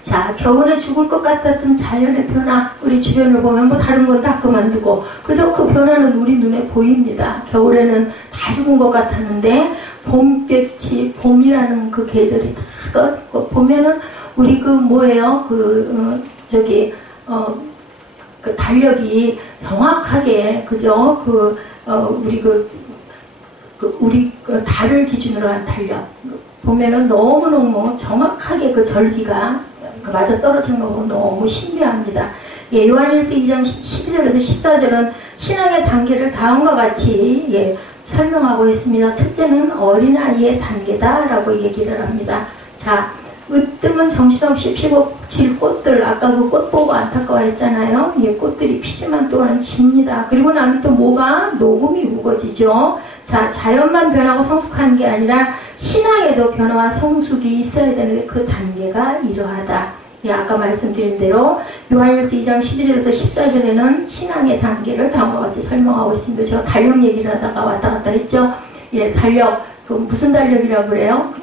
자, 겨울에 죽을 것 같았던 자연의 변화, 우리 주변을 보면 뭐 다른 건 다 그만두고 그래서 그 변화는 우리 눈에 보입니다. 겨울에는 다 죽은 것 같았는데 봄볕이, 봄이라는 그 계절이 다 보면은 우리 그 뭐예요? 그 달력이 정확하게 그죠? 우리 달을 기준으로 한 달력 보면은 너무너무 정확하게 그 절기가 맞아 떨어지는 거 보면 너무 신비합니다. 예, 요한일서 2장 12절에서 14절은 신앙의 단계를 다음과 같이 설명하고 있습니다. 첫째는 어린아이의 단계다라고 얘기를 합니다. 자, 으뜸은 정신없이 피고 질 꽃들, 아까 그 꽃 보고 안타까워했잖아요. 예, 꽃들이 피지만 또한 집니다. 그리고 나면 또 뭐가? 녹음이 우거지죠. 자, 자연만 변하고 성숙한 게 아니라 신앙에도 변화와 성숙이 있어야 되는데 그 단계가 이러하다. 예, 아까 말씀드린 대로 요한일서 2장 12절에서 14절에는 신앙의 단계를 다음과 같이 설명하고 있습니다. 제가 달력 얘기를 하다가 왔다 갔다 했죠. 예, 달력, 그 무슨 달력이라고 그래요?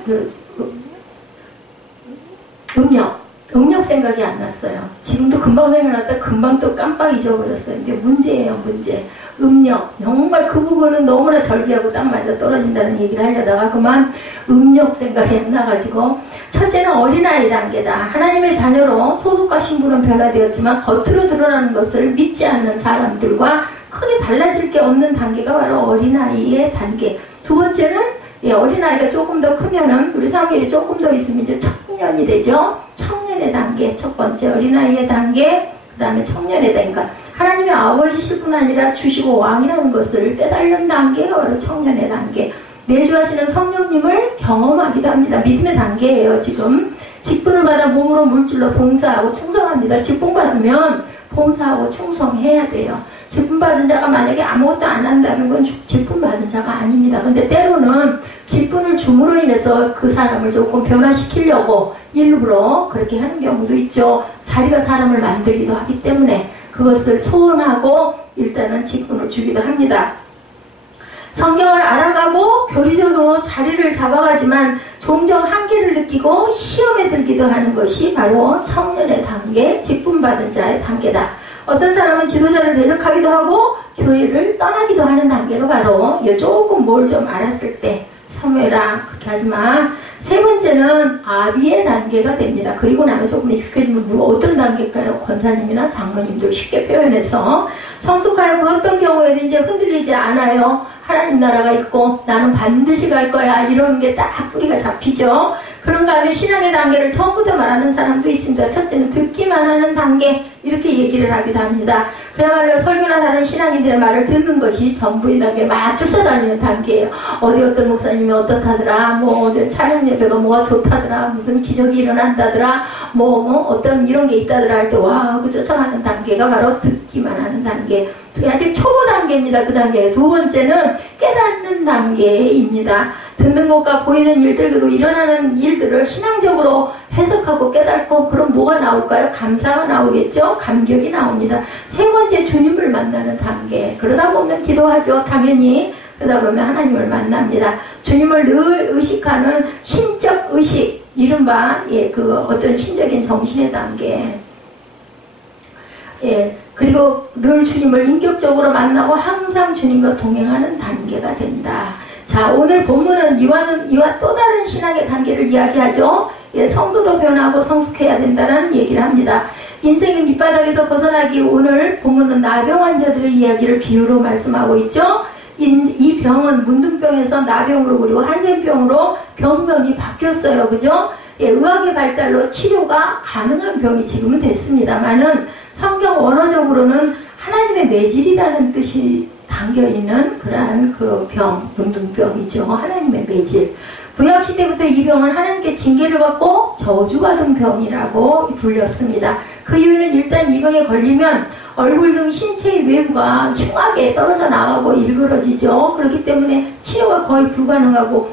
음력 생각이 안 났어요. 지금도 금방 생각났다 금방 또 깜빡 잊어버렸어요. 이게 문제예요, 문제. 음력. 정말 그 부분은 너무나 절기하고 딱 맞아 떨어진다는 얘기를 하려다가 그만 음력 생각이 안 나가지고 첫째는 어린아이 단계다. 하나님의 자녀로 소속과 신분은 변화되었지만 겉으로 드러나는 것을 믿지 않는 사람들과 크게 달라질 게 없는 단계가 바로 어린아이의 단계. 두 번째는 어린아이가 조금 더 크면은 우리 사무엘이 조금 더 있으면 이제 청년이 되죠. 청년의 단계, 첫 번째 어린아이의 단계, 그 다음에 청년의 단계. 그러니까 하나님의 아버지실 뿐 아니라 주시고 왕이라는 것을 깨달는 단계가 바로 청년의 단계. 내주하시는 성령님을 경험하기도 합니다. 믿음의 단계예요. 지금 직분을 받아 몸으로 물질로 봉사하고 충성합니다. 직분 받으면 봉사하고 충성해야 돼요. 직분 받은 자가 만약에 아무것도 안 한다면 그건 직분 받은 자가 아닙니다. 근데 때로는 직분을 줌으로 인해서 그 사람을 조금 변화시키려고 일부러 그렇게 하는 경우도 있죠. 자리가 사람을 만들기도 하기 때문에 그것을 소원하고 일단은 직분을 주기도 합니다. 성경을 알아가고 교리적으로 자리를 잡아가지만 종종 한계를 느끼고 시험에 들기도 하는 것이 바로 청년의 단계, 직분받은 자의 단계다. 어떤 사람은 지도자를 대적하기도 하고 교회를 떠나기도 하는 단계가 바로 조금 뭘 좀 알았을 때 사무엘아 그렇게 하지마. 세 번째는 아비의 단계가 됩니다. 그리고 나면 조금 익숙해지면 어떤 단계일까요? 권사님이나 장로님들 쉽게 표현해서 성숙하여 그 어떤 경우에든지 흔들리지 않아요. 하나님 나라가 있고 나는 반드시 갈 거야 이러는 게 딱 뿌리가 잡히죠. 그런가 하면 신앙의 단계를 처음부터 말하는 사람도 있습니다. 첫째는 듣기만 하는 단계 이렇게 얘기를 하기도 합니다. 그야말로 설교나 다른 신앙인들의 말을 듣는 것이 전부인 단계, 막 쫓아다니는 단계예요. 어디 어떤 목사님이 어떻다더라, 뭐 어디 찬양 예배가 뭐가 좋다더라, 무슨 기적이 일어난다더라, 뭐 어떤 이런 게 있다더라 할 때 와 그 쫓아가는 단계가 바로 듣기만 하는 단계. 아직 초보 단계입니다. 그 단계. 두 번째는 깨닫는 단계입니다. 듣는 것과 보이는 일들 그리고 일어나는 일들을 신앙적으로 해석하고 깨닫고 그럼 뭐가 나올까요? 감사가 나오겠죠? 감격이 나옵니다. 세 번째 주님을 만나는 단계. 그러다 보면 기도하죠. 당연히. 그러다 보면 하나님을 만납니다. 주님을 늘 의식하는 신적 의식. 이른바 그 어떤 신적인 정신의 단계. 그리고 늘 주님을 인격적으로 만나고 항상 주님과 동행하는 단계가 된다. 자, 오늘 본문은 이와 또 다른 신앙의 단계를 이야기하죠. 성도도 변하고 성숙해야 된다는 얘기를 합니다. 인생의 밑바닥에서 벗어나기 오늘 본문은 나병 환자들의 이야기를 비유로 말씀하고 있죠. 이 병은 문둥병에서 나병으로 그리고 한센병으로 병명이 바뀌었어요. 그죠? 의학의 발달로 치료가 가능한 병이 지금은 됐습니다만은 성경 원어적으로는 하나님의 매질이라는 뜻이 담겨있는 그러한 그 병, 문둥병이죠. 하나님의 매질. 구약시대부터 이 병은 하나님께 징계를 받고 저주받은 병이라고 불렸습니다. 그 이유는 일단 이 병에 걸리면 얼굴 등 신체의 외부가 흉하게 떨어져 나가고 일그러지죠. 그렇기 때문에 치료가 거의 불가능하고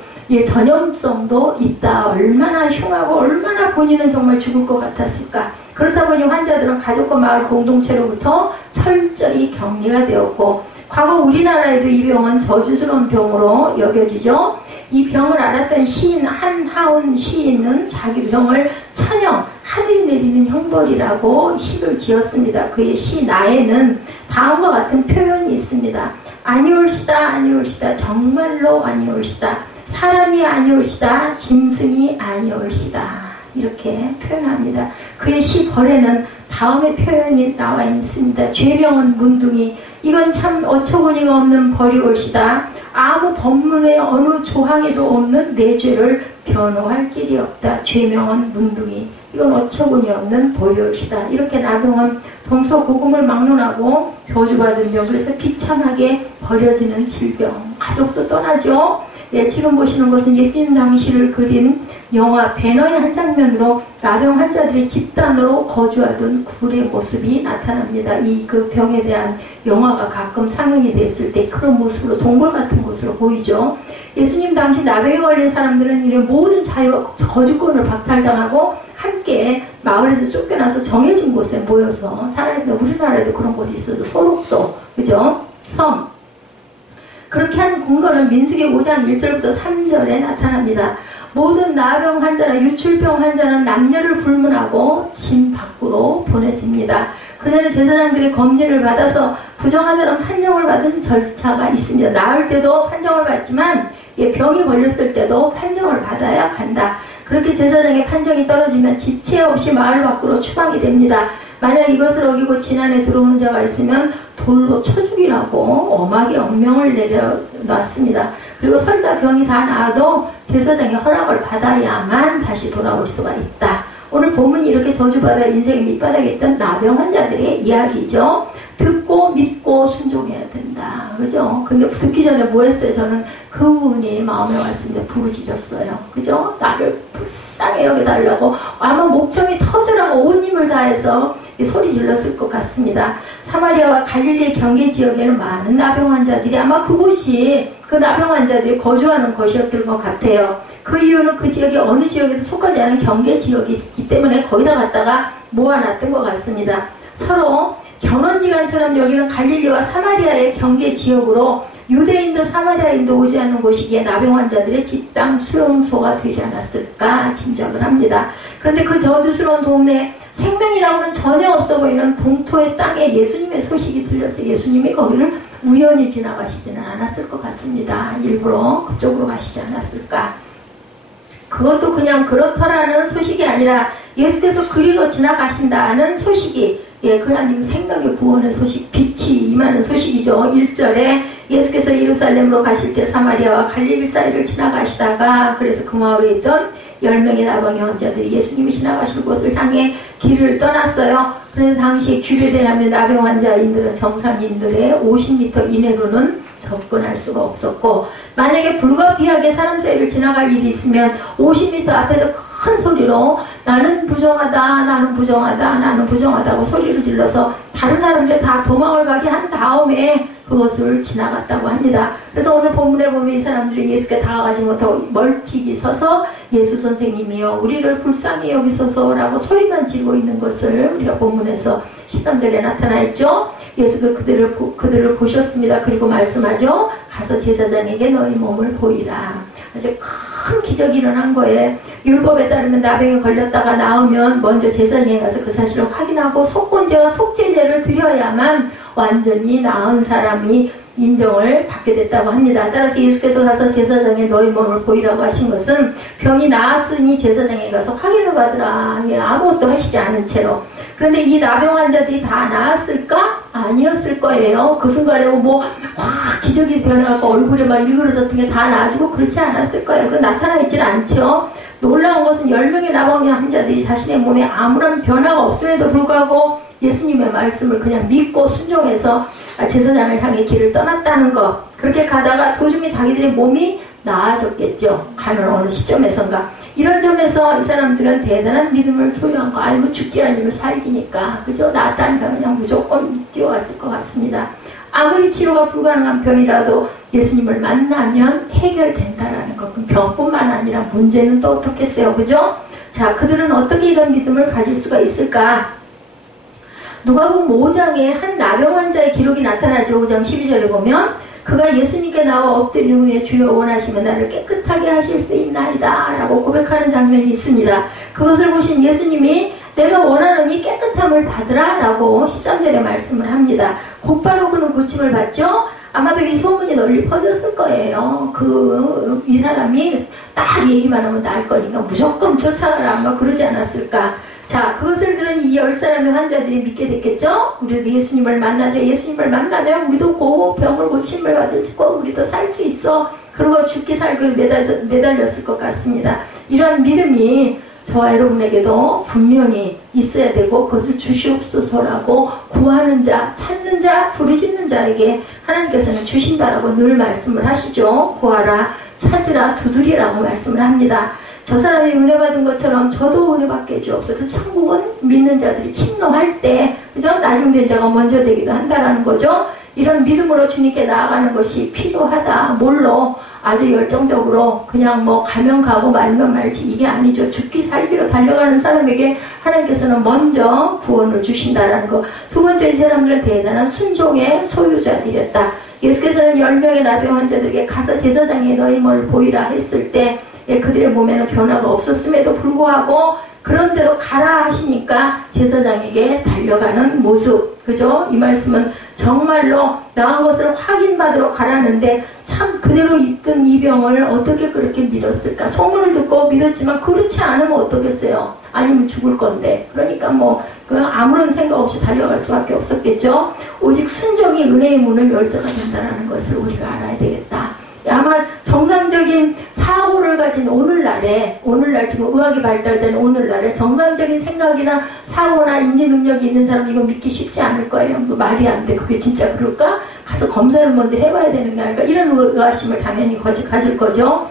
전염성도 있다. 얼마나 흉하고 얼마나 본인은 정말 죽을 것 같았을까. 그렇다 보니 환자들은 가족과 마을 공동체로부터 철저히 격리가 되었고, 과거 우리나라에도 이 병은 저주스러운 병으로 여겨지죠. 이 병을 알았던 시인 한하운 시인은 자기 병을 천형, 하늘이 내리는 형벌이라고 시를 지었습니다. 그의 시 나에는 다음과 같은 표현이 있습니다. 아니올시다, 아니올시다, 정말로 아니올시다, 사람이 아니올시다, 짐승이 아니올시다. 이렇게 표현합니다. 그의 시 벌에는 다음의 표현이 나와 있습니다. 죄명은 문둥이, 이건 참 어처구니가 없는 벌이 올시다. 아무 법문의 어느 조항에도 없는 내 죄를 변호할 길이 없다. 죄명은 문둥이, 이건 어처구니 없는 벌이 올시다. 이렇게 나병은 동서고금을 막론하고 저주받은 병, 그래서 비참하게 버려지는 질병, 가족도 떠나죠. 지금 보시는 것은 예수님 당시를 그린 영화 배너의 한 장면으로 나병 환자들이 집단으로 거주하던 굴의 모습이 나타납니다. 그 병에 대한 영화가 가끔 상영이 됐을 때 그런 모습으로 동굴 같은 곳으로 보이죠. 예수님 당시 나병에 걸린 사람들은 이런 모든 자유와 거주권을 박탈당하고 함께 마을에서 쫓겨나서 정해진 곳에 모여서 살아야 된다. 우리나라에도 그런 곳이 있어도 소록도, 그죠? 섬. 그렇게 한 근거는 민수기 5장 1절부터 3절에 나타납니다. 모든 나병 환자나 유출병 환자는 남녀를 불문하고 진 밖으로 보내집니다. 그전에 제사장들이 검진을 받아서 부정하다는 판정을 받은 절차가 있습니다. 나을 때도 판정을 받지만 병이 걸렸을 때도 판정을 받아야 간다. 그렇게 제사장의 판정이 떨어지면 지체 없이 마을 밖으로 추방이 됩니다. 만약 이것을 어기고 진안에 들어오는 자가 있으면 돌로 쳐 죽이라고 엄하게 엄명을 내려놨습니다. 그리고 설사 병이 다 나아도 제사장의 허락을 받아야만 다시 돌아올 수가 있다. 오늘 본문이 이렇게 저주받아 인생의 밑바닥에 있던 나병 환자들의 이야기죠. 듣고 믿고 순종해야 된다. 그죠? 근데 듣기 전에 뭐 했어요? 저는 그분이 마음에 왔습니다. 부르짖었어요. 그죠? 나를 불쌍히 여겨달라고 아마 목청이 터져라고 온 힘을 다해서 소리 질렀을 것 같습니다. 사마리아와 갈릴리 경계 지역에는 많은 나병 환자들이 아마 그곳이 그 나병 환자들이 거주하는 것이었던 것 같아요. 그 이유는 그 지역이 어느 지역에도 속하지 않은 경계 지역이 있기 때문에 거기다 갖다가 모아놨던 것 같습니다. 서로 견원지간처럼 여기는 갈릴리와 사마리아의 경계 지역으로 유대인도 사마리아인도 오지 않는 곳이기에 나병 환자들의 집단 수용소가 되지 않았을까 짐작을 합니다. 그런데 그 저주스러운 동네에 생명이라고는 전혀 없어 보이는 동토의 땅에 예수님의 소식이 들려서 예수님이 거기를 우연히 지나가시지는 않았을 것 같습니다. 일부러 그쪽으로 가시지 않았을까. 그것도 그냥 그렇더라는 소식이 아니라 예수께서 그리로 지나가신다는 소식이 그냥 생명의 구원의 소식, 빛이 임하는 소식이죠. 1절에 예수께서 예루살렘으로 가실 때 사마리아와 갈릴리 사이를 지나가시다가 그래서 그 마을에 있던 10명의 나병의 환자들이 예수님이 지나가실 곳을 향해 길을 떠났어요. 그래서 당시에 규례대하면 나병 환자인들은 정상인들의 50m 이내로는 접근할 수가 없었고, 만약에 불가피하게 사람 사이를 지나갈 일이 있으면 50m 앞에서 큰 소리로 나는 부정하다, 나는 부정하다, 나는 부정하다고 소리를 질러서 다른 사람들 다 도망을 가게 한 다음에 그것을 지나갔다고 합니다. 그래서 오늘 본문에 보면 이 사람들이 예수께 다가가지 못하고 멀찍이 서서 예수 선생님이여 우리를 불쌍히 여기소서 라고 소리만 지르고 있는 것을 우리가 본문에서 13절에 나타나 있죠. 예수가 그들을 보셨습니다. 그리고 말씀하죠. 가서 제사장에게 너희 몸을 보이라. 아주 큰 기적이 일어난 거예요. 율법에 따르면 나병에 걸렸다가 나오면 먼저 제사장에 가서 그 사실을 확인하고 속건제와 속죄제를 드려야만 완전히 나은 사람이 인정을 받게 됐다고 합니다. 따라서 예수께서 가서 제사장에 너희 몸을 보이라고 하신 것은 병이 나았으니 제사장에 가서 확인을 받으라. 아무것도 하시지 않은 채로. 그런데 이 나병 환자들이 다 나았을까? 아니었을 거예요. 그 순간에 기적이 변해갖고 얼굴에 막 일그러졌던 게 다 나아지고 그렇지 않았을 거예요. 그럼 나타나 있질 않죠. 놀라운 것은 10명의 나병 환자들이 자신의 몸에 아무런 변화가 없음에도 불구하고 예수님의 말씀을 그냥 믿고 순종해서 제사장을 향해 길을 떠났다는 것. 그렇게 가다가 도중에 자기들의 몸이 나아졌겠죠. 가는 어느 시점에선가. 이런 점에서 이 사람들은 대단한 믿음을 소유한 거 알고 죽기 아니면 살기니까 그죠? 낫다니까 그냥 무조건 뛰어갔을 것 같습니다. 아무리 치료가 불가능한 병이라도 예수님을 만나면 해결된다라는 것. 병뿐만 아니라 문제는 또 어떻겠어요, 그죠? 자, 그들은 어떻게 이런 믿음을 가질 수가 있을까? 누가복음 5장에 한 나병 환자의 기록이 나타나죠. 5장 12절에 보면 그가 예수님께 나와 엎드린 후에 주여 원하시면 나를 깨끗하게 하실 수 있나이다 라고 고백하는 장면이 있습니다. 그것을 보신 예수님이 내가 원하노니 깨끗함을 받으라 라고 13절에 말씀을 합니다. 곧바로 그는 고침을 받죠. 아마도 이 소문이 널리 퍼졌을 거예요. 이 사람이 딱 얘기만 하면 나을 거니까 무조건 쫓아가라 아마 그러지 않았을까. 자, 그것을 들은 이 10사람의 환자들이 믿게 됐겠죠? 우리도 예수님을 만나죠. 예수님을 만나면 우리도 병을 고침을 받을 수 있고 우리도 살 수 있어. 그리고 죽기 살기를 매달렸을 것 같습니다. 이런 믿음이 저와 여러분에게도 분명히 있어야 되고 그것을 주시옵소서라고 구하는 자, 찾는 자, 부르짖는 자에게 하나님께서는 주신다라고 늘 말씀을 하시죠. 구하라, 찾으라, 두드리라고 말씀을 합니다. 저 사람이 은혜 받은 것처럼 저도 은혜 받게 해주옵소서. 그래서 천국은 믿는 자들이 침노할 때, 그죠? 나중된 자가 먼저 되기도 한다라는 거죠. 이런 믿음으로 주님께 나아가는 것이 필요하다. 뭘로? 아주 열정적으로 그냥 뭐 가면 가고 말면 말지 이게 아니죠. 죽기 살기로 달려가는 사람에게 하나님께서는 먼저 구원을 주신다라는 거. 두 번째, 이 사람들은 대단한 순종의 소유자들이었다. 예수께서는 10명의 나병 환자들에게 가서 제사장에 너희 뭘 보이라 했을 때 그들의 몸에는 변화가 없었음에도 불구하고 그런데도 가라 하시니까 제사장에게 달려가는 모습, 그죠? 이 말씀은 정말로 나은 것을 확인받으러 가라는데 참 그대로 있던 이 병을 어떻게 그렇게 믿었을까? 소문을 듣고 믿었지만 그렇지 않으면 어떻겠어요? 아니면 죽을 건데. 그러니까 뭐 그냥 아무런 생각 없이 달려갈 수밖에 없었겠죠. 오직 순종이 은혜의 문을 열쇠가 된다는 것을 우리가 알아야 되겠다. 아마 정상적인 사고를 가진 오늘날 지금 의학이 발달된 오늘날에 정상적인 생각이나 사고나 인지 능력이 있는 사람 이거 믿기 쉽지 않을 거예요. 뭐 말이 안 돼. 그게 진짜 그럴까? 가서 검사를 먼저 해봐야 되는 게 아닐까? 이런 의아심을 당연히 가질 거죠.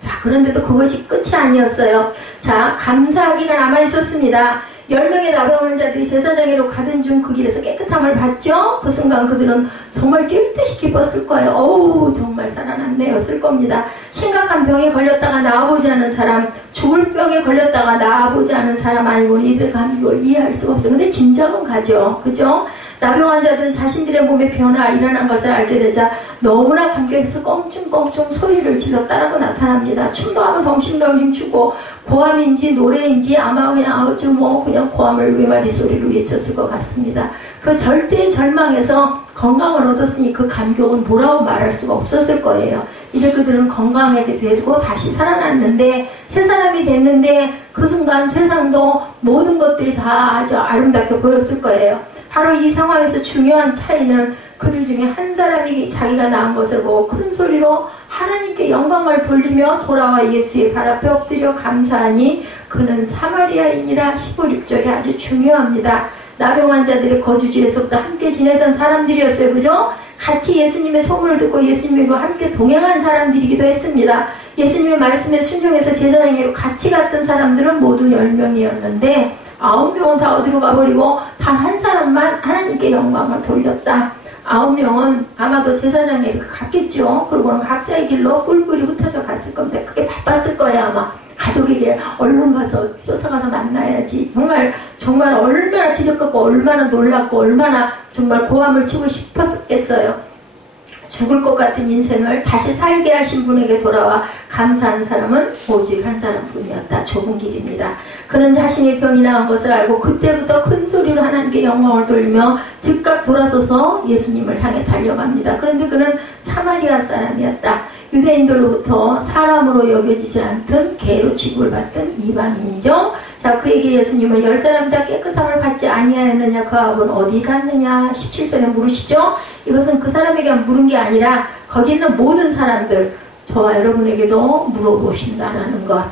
자, 그런데도 그것이 끝이 아니었어요. 자, 감사하기가 남아 있었습니다. 10명의 나병 환자들이 제사장에로 가던 중 그 길에서 깨끗함을 받죠. 그 순간 그들은 정말 뛸 듯이 기뻤을 거예요. 어우, 정말 살아났네였을 겁니다. 심각한 병에 걸렸다가 나아보지 않은 사람, 죽을 병에 걸렸다가 나아보지 않은 사람 아니고 이들 감격을 이해할 수가 없어요. 근데 짐작은 가죠. 그죠? 나병 환자들은 자신들의 몸에 변화가 일어난 것을 알게 되자 너무나 감격해서 껑충껑충 소리를 질렀다라고 나타납니다. 춤도 하면 덩심덩심 추고 고함인지 노래인지 아마 그냥 그냥 고함을 외마디 소리로 외쳤을 것 같습니다. 그 절대의 절망에서 건강을 얻었으니 그 감격은 뭐라고 말할 수가 없었을 거예요. 이제 그들은 건강하게 되고 다시 살아났는데 새 사람이 됐는데 그 순간 세상도 모든 것들이 다 아주 아름답게 보였을 거예요. 바로 이 상황에서 중요한 차이는 그들 중에 한 사람이 자기가 낳은 것을 보고 큰 소리로 하나님께 영광을 돌리며 돌아와 예수의 발 앞에 엎드려 감사하니 그는 사마리아인이라. 16절이 아주 중요합니다. 나병 환자들의 거주지에서부터 함께 지내던 사람들이었어요. 그죠? 같이 예수님의 소문을 듣고 예수님과 함께 동행한 사람들이기도 했습니다. 예수님의 말씀에 순종해서 제사장으로 같이 갔던 사람들은 모두 10명이었는데 9명은 다 어디로 가버리고 단 한 사람만 하나님께 영광을 돌렸다. 9명은 아마도 제사장에 갔겠죠. 그리고는 각자의 길로 뿔뿔이 흩어져 갔을 건데 그게 바빴을 거예요. 아마 가족에게 얼른 가서 쫓아가서 만나야지. 정말 얼마나 기적같고 얼마나 놀랍고 얼마나 정말 고함을 치고 싶었겠어요. 죽을 것 같은 인생을 다시 살게 하신 분에게 돌아와 감사한 사람은 오직 한 사람뿐이었다. 좁은 길입니다. 그는 자신의 병이 나은 것을 알고 그때부터 큰 소리로 하나님께 영광을 돌리며 즉각 돌아서서 예수님을 향해 달려갑니다. 그런데 그는 사마리아 사람이었다. 유대인들로부터 사람으로 여겨지지 않던 개로 취급을 받던 이방인이죠. 자, 그에게 예수님은 10사람이 다 깨끗함을 받지 아니하였느냐, 그 아버는 어디 갔느냐 17절에 물으시죠. 이것은 그 사람에게 물은 게 아니라 거기 있는 모든 사람들, 저와 여러분에게도 물어보신다는 것.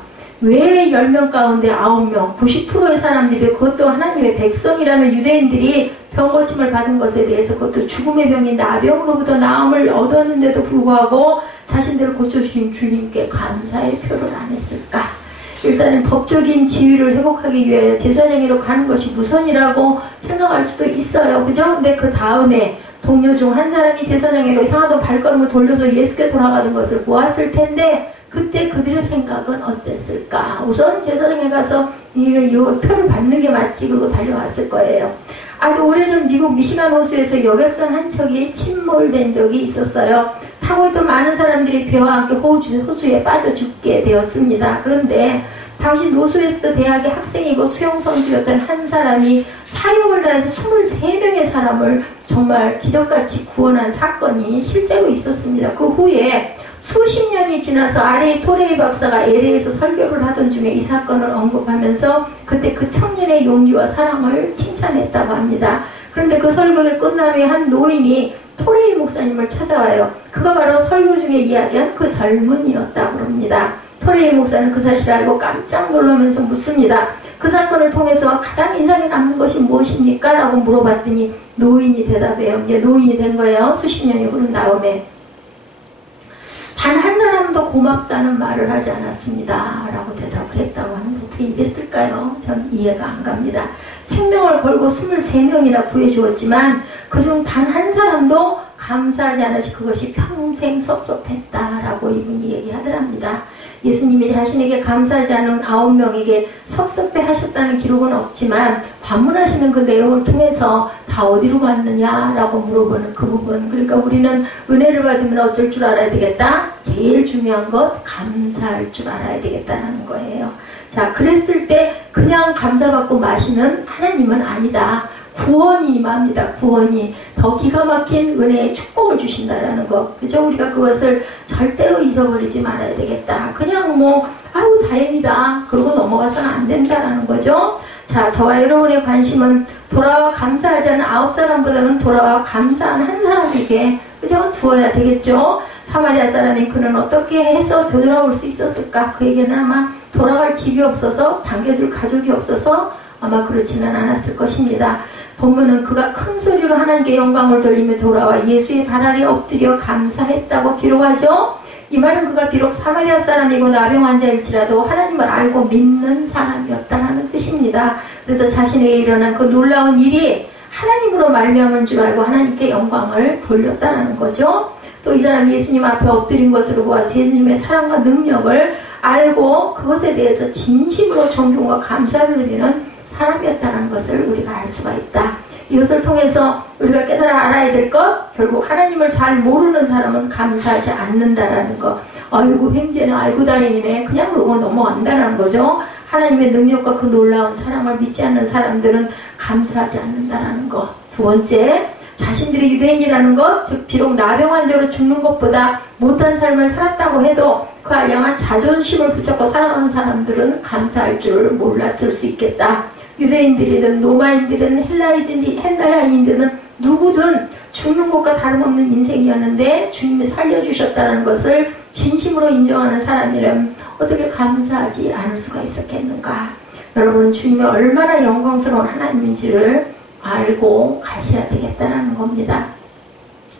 왜 10명 가운데 9명, 90%의 사람들이, 그것도 하나님의 백성이라는 유대인들이 병고침을 받은 것에 대해서, 그것도 죽음의 병인 나병으로부터 나음을 얻었는데도 불구하고 자신들을 고쳐주신 주님께 감사의 표를 안 했을까? 일단은 법적인 지위를 회복하기 위해 제사장으로 가는 것이 우선이라고 생각할 수도 있어요. 그죠? 근데 그 다음에 동료 중 한 사람이 제사장으로 향하던 발걸음을 돌려서 예수께 돌아가는 것을 보았을 텐데 그때 그들의 생각은 어땠을까? 우선 제사장에 가서 이 표를 받는 게 맞지. 그리고 달려갔을 거예요. 아주 오래전 미국 미시간 호수에서 여객선 한 척이 침몰된 적이 있었어요. 타고 있던 많은 사람들이 배와 함께 호수에 빠져 죽게 되었습니다. 그런데 당시 노스웨스트 대학의 학생이고 수영선수였던 한 사람이 사력을 다해서 23명의 사람을 정말 기적같이 구원한 사건이 실제로 있었습니다. 그 후에 수십 년이 지나서 아레이 토레이 박사가 LA에서 설교를 하던 중에 이 사건을 언급하면서 그때 그 청년의 용기와 사랑을 칭찬했다고 합니다. 그런데 그 설교가 끝난 후에 한 노인이 토레이 목사님을 찾아와요. 그가 바로 설교 중에 이야기한 그 젊은이였다고 합니다. 토레이 목사는 그 사실을 알고 깜짝 놀라면서 묻습니다. 그 사건을 통해서 가장 인상에 남는 것이 무엇입니까? 라고 물어봤더니 노인이 대답해요. 이제 노인이 된 거예요. 수십 년이 흐른 다음에. 단 한 사람도 고맙다는 말을 하지 않았습니다. 라고 대답을 했다고 하면서 어떻게 이랬을까요? 전 이해가 안 갑니다. 생명을 걸고 23명이나 구해주었지만 그중 단 한 사람도 감사하지 않으시 그것이 평생 섭섭했다라고 이분이 얘기하더랍니다. 예수님이 자신에게 감사하지 않은 9명에게 섭섭해 하셨다는 기록은 없지만 반문하시는 그 내용을 통해서 다 어디로 갔느냐라고 물어보는 그 부분. 그러니까 우리는 은혜를 받으면 어쩔 줄 알아야 되겠다. 제일 중요한 것 감사할 줄 알아야 되겠다는 거예요. 자, 그랬을 때 그냥 감사받고 마시는 하나님은 아니다. 구원이 임합니다. 구원이 더 기가 막힌 은혜의 축복을 주신다라는 것. 그죠? 우리가 그것을 절대로 잊어버리지 말아야 되겠다. 그냥 아유 다행이다. 그러고 넘어가서는 안 된다라는 거죠. 자, 저와 여러분의 관심은 돌아와 감사하지 않은 9사람보다는 돌아와 감사한 한 사람에게 그죠? 두어야 되겠죠. 사마리아 사람인 그는 어떻게 해서 되돌아올 수 있었을까? 그에게는 아마 돌아갈 집이 없어서 반겨줄 가족이 없어서 아마 그렇지는 않았을 것입니다. 본문은 그가 큰 소리로 하나님께 영광을 돌리며 돌아와 예수의 발 아래 엎드려 감사했다고 기록하죠. 이 말은 그가 비록 사마리아 사람이고 나병 환자일지라도 하나님을 알고 믿는 사람이었다는 뜻입니다. 그래서 자신에게 일어난 그 놀라운 일이 하나님으로 말미암은 줄 알고 하나님께 영광을 돌렸다는 거죠. 또 이 사람이 예수님 앞에 엎드린 것으로 보아 예수님의 사랑과 능력을 알고 그것에 대해서 진심으로 존경과 감사를 드리는 사람이었다는 것을 우리가 알 수가 있다. 이것을 통해서 우리가 깨달아 알아야 될 것, 결국 하나님을 잘 모르는 사람은 감사하지 않는다라는 것. 아이고 횡재네, 아이고 다행이네, 그냥 그러고 넘어간다는 거죠. 하나님의 능력과 그 놀라운 사랑을 믿지 않는 사람들은 감사하지 않는다는 것. 두 번째, 자신들이 유대인이라는 것, 즉 비록 나병 환자로 죽는 것보다 못한 삶을 살았다고 해도 그 알량한 자존심을 붙잡고 살아가는 사람들은 감사할 줄 몰랐을 수 있겠다. 유대인들이든 로마인들은 헬라인들은 누구든 죽는 것과 다름없는 인생이었는데 주님이 살려주셨다는 것을 진심으로 인정하는 사람이라면 어떻게 감사하지 않을 수가 있었겠는가. 여러분은 주님이 얼마나 영광스러운 하나님인지를 알고 가셔야 되겠다는 겁니다.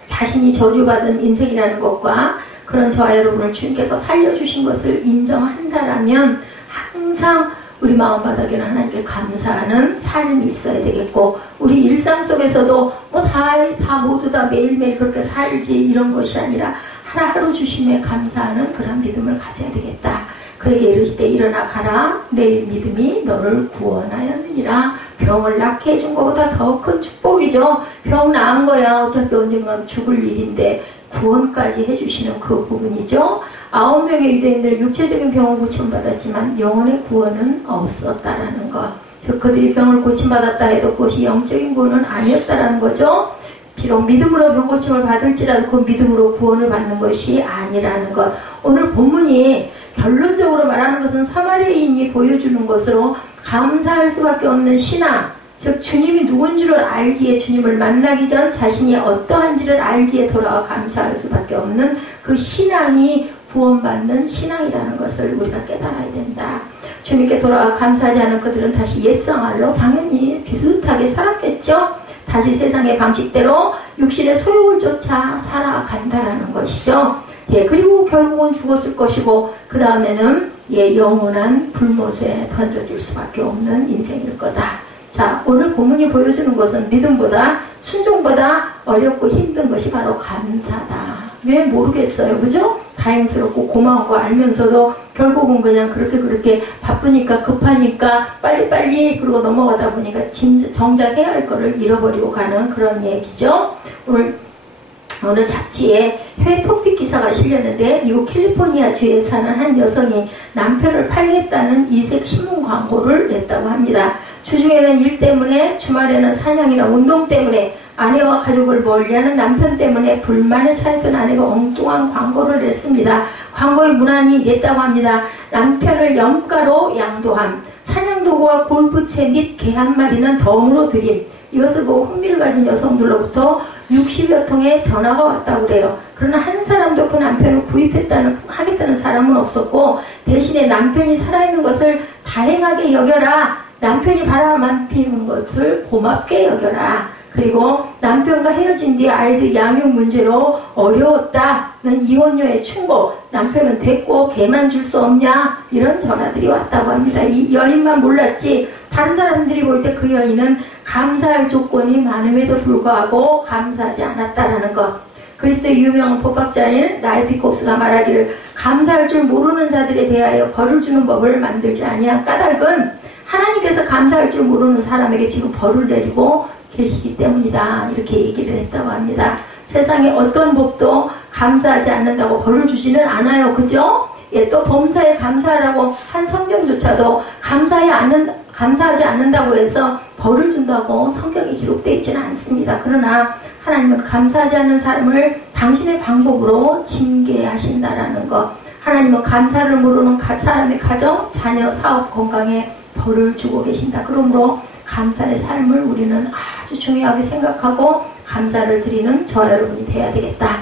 자신이 저주받은 인생이라는 것과 그런 저와 여러분을 주님께서 살려주신 것을 인정한다라면 항상 우리 마음바닥에는 하나님께 감사하는 삶이 있어야 되겠고, 우리 일상 속에서도 다 모두 다 매일매일 그렇게 살지 이런 것이 아니라 하루하루 주심에 감사하는 그런 믿음을 가져야 되겠다. 그에게 이르시되 일어나 가라, 내 믿음이 너를 구원하였느니라. 병을 낫게 해준 것보다 더 큰 축복이죠. 병 나은 거야 어차피 언젠가 죽을 일인데 구원까지 해주시는 그 부분이죠. 9명의 유대인들 육체적인 병을 고침받았지만 영혼의 구원은 없었다라는 것. 즉 그들이 병을 고침받았다 해도 그것이 영적인 구원은 아니었다라는 거죠. 비록 믿음으로 병 고침을 받을지라도 그 믿음으로 구원을 받는 것이 아니라는 것. 오늘 본문이 결론적으로 말하는 것은 사마리아인이 보여주는 것으로 감사할 수밖에 없는 신앙, 즉 주님이 누군 줄을 알기에, 주님을 만나기 전 자신이 어떠한지를 알기에 돌아와 감사할 수밖에 없는 그 신앙이 구원받는 신앙이라는 것을 우리가 깨달아야 된다. 주님께 돌아와 감사하지 않은 그들은 다시 옛생활로 당연히 비슷하게 살았겠죠. 다시 세상의 방식대로 육신의 소욕을 쫓아 살아간다라는 것이죠. 예, 그리고 결국은 죽었을 것이고 그 다음에는 영원한 불못에 던져질 수밖에 없는 인생일 거다. 자, 오늘 본문이 보여주는 것은 믿음보다 순종보다 어렵고 힘든 것이 바로 감사다. 왜 모르겠어요, 그죠? 다행스럽고 고마운 거 알면서도 결국은 그냥 그렇게 바쁘니까 급하니까 빨리빨리 그러고 넘어가다 보니까 정작 해야 할 거를 잃어버리고 가는 그런 얘기죠. 오늘 어느 잡지에 해외 토픽 기사가 실렸는데 미국 캘리포니아 주에 사는 한 여성이 남편을 팔겠다는 이색 신문 광고를 냈다고 합니다. 주중에는 일 때문에, 주말에는 사냥이나 운동 때문에, 아내와 가족을 멀리하는 남편 때문에 불만에 차있던 아내가 엉뚱한 광고를 냈습니다. 광고의 문안이 냈다고 합니다. 남편을 염가로 양도함, 사냥도구와 골프채 및 개 한 마리는 덤으로 드림. 이것을 보고 흥미를 가진 여성들로부터 60여 통의 전화가 왔다고 그래요. 그러나 한 사람도 그 남편을 하겠다는 사람은 없었고, 대신에 남편이 살아있는 것을 다행하게 여겨라. 남편이 바람만 피우는 것을 고맙게 여겨라. 그리고 남편과 헤어진 뒤 아이들 양육 문제로 어려웠다는 이혼녀의 충고, 남편은 됐고 개만 줄 수 없냐, 이런 전화들이 왔다고 합니다. 이 여인만 몰랐지 다른 사람들이 볼 때 그 여인은 감사할 조건이 많음에도 불구하고 감사하지 않았다라는 것. 그리스도의 유명한 법학자인 나이피코스가 말하기를, 감사할 줄 모르는 자들에 대하여 벌을 주는 법을 만들지 아니한 까닭은 하나님께서 감사할 줄 모르는 사람에게 지금 벌을 내리고 계시기 때문이다, 이렇게 얘기를 했다고 합니다. 세상에 어떤 법도 감사하지 않는다고 벌을 주지는 않아요, 그죠? 예, 또 범사에 감사하라고 한 성경조차도 감사하지 않는다고 해서 벌을 준다고 성경에 기록되어 있지는 않습니다. 그러나 하나님은 감사하지 않는 사람을 당신의 방법으로 징계하신다라는 것. 하나님은 감사를 모르는 사람의 가정, 자녀, 사업, 건강에 벌을 주고 계신다. 그러므로 감사의 삶을 우리는 아주 중요하게 생각하고 감사를 드리는 저와 여러분이 돼야 되겠다.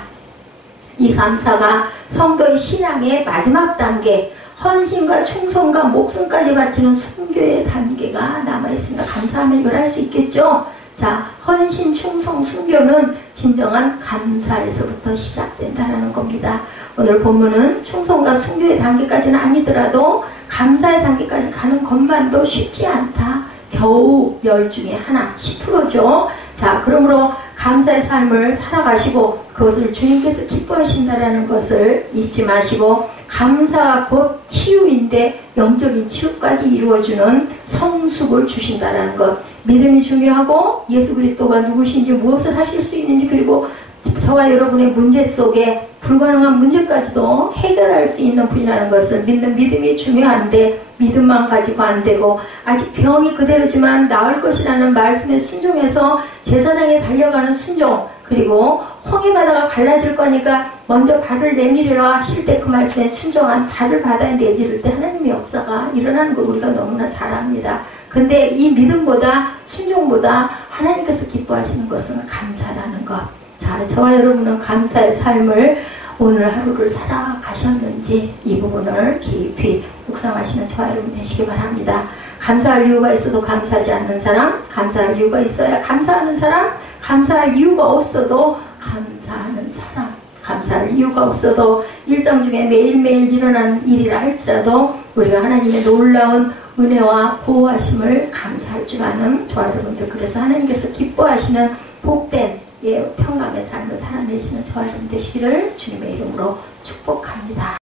이 감사가 성도의 신앙의 마지막 단계, 헌신과 충성과 목숨까지 바치는 순교의 단계가 남아있습니다. 감사하면 이걸 할 수 있겠죠? 자, 헌신, 충성, 순교는 진정한 감사에서부터 시작된다는 겁니다. 오늘 본문은 충성과 순교의 단계까지는 아니더라도 감사의 단계까지 가는 것만도 쉽지 않다. 겨우 10 중에 하나, 10%죠. 자, 그러므로 감사의 삶을 살아가시고 그것을 주님께서 기뻐하신다는 것을 잊지 마시고, 감사가 곧 치유인데 영적인 치유까지 이루어주는 성숙을 주신다는 것. 믿음이 중요하고 예수 그리스도가 누구신지, 무엇을 하실 수 있는지, 그리고 저와 여러분의 문제 속에 불가능한 문제까지도 해결할 수 있는 분이라는 것을 믿는 믿음이 중요한데, 믿음만 가지고 안 되고 아직 병이 그대로지만 나을 것이라는 말씀에 순종해서 제사장에 달려가는 순종, 그리고 홍해 바다가 갈라질 거니까 먼저 발을 내밀으라 하실 때 그 말씀에 순종한 발을 바다에 내디딜 때 하나님의 역사가 일어나는 걸 우리가 너무나 잘 압니다. 근데 이 믿음보다 순종보다 하나님께서 기뻐하시는 것은 감사라는 것. 자, 저와 여러분은 감사의 삶을 오늘 하루를 살아가셨는지 이 부분을 깊이 묵상하시는 저와 여러분 되시기 바랍니다. 감사할 이유가 있어도 감사하지 않는 사람, 감사할 이유가 있어야 감사하는 사람, 감사할 이유가 없어도 감사하는 사람, 감사할 이유가 없어도 일상 중에 매일매일 일어나는 일이라 할지라도 우리가 하나님의 놀라운 은혜와 보호하심을 감사할 줄 아는 저와 여러분들, 그래서 하나님께서 기뻐하시는 복된 평강의 삶을 살아내시는 저와 여러분 되시기를 주님의 이름으로 축복합니다.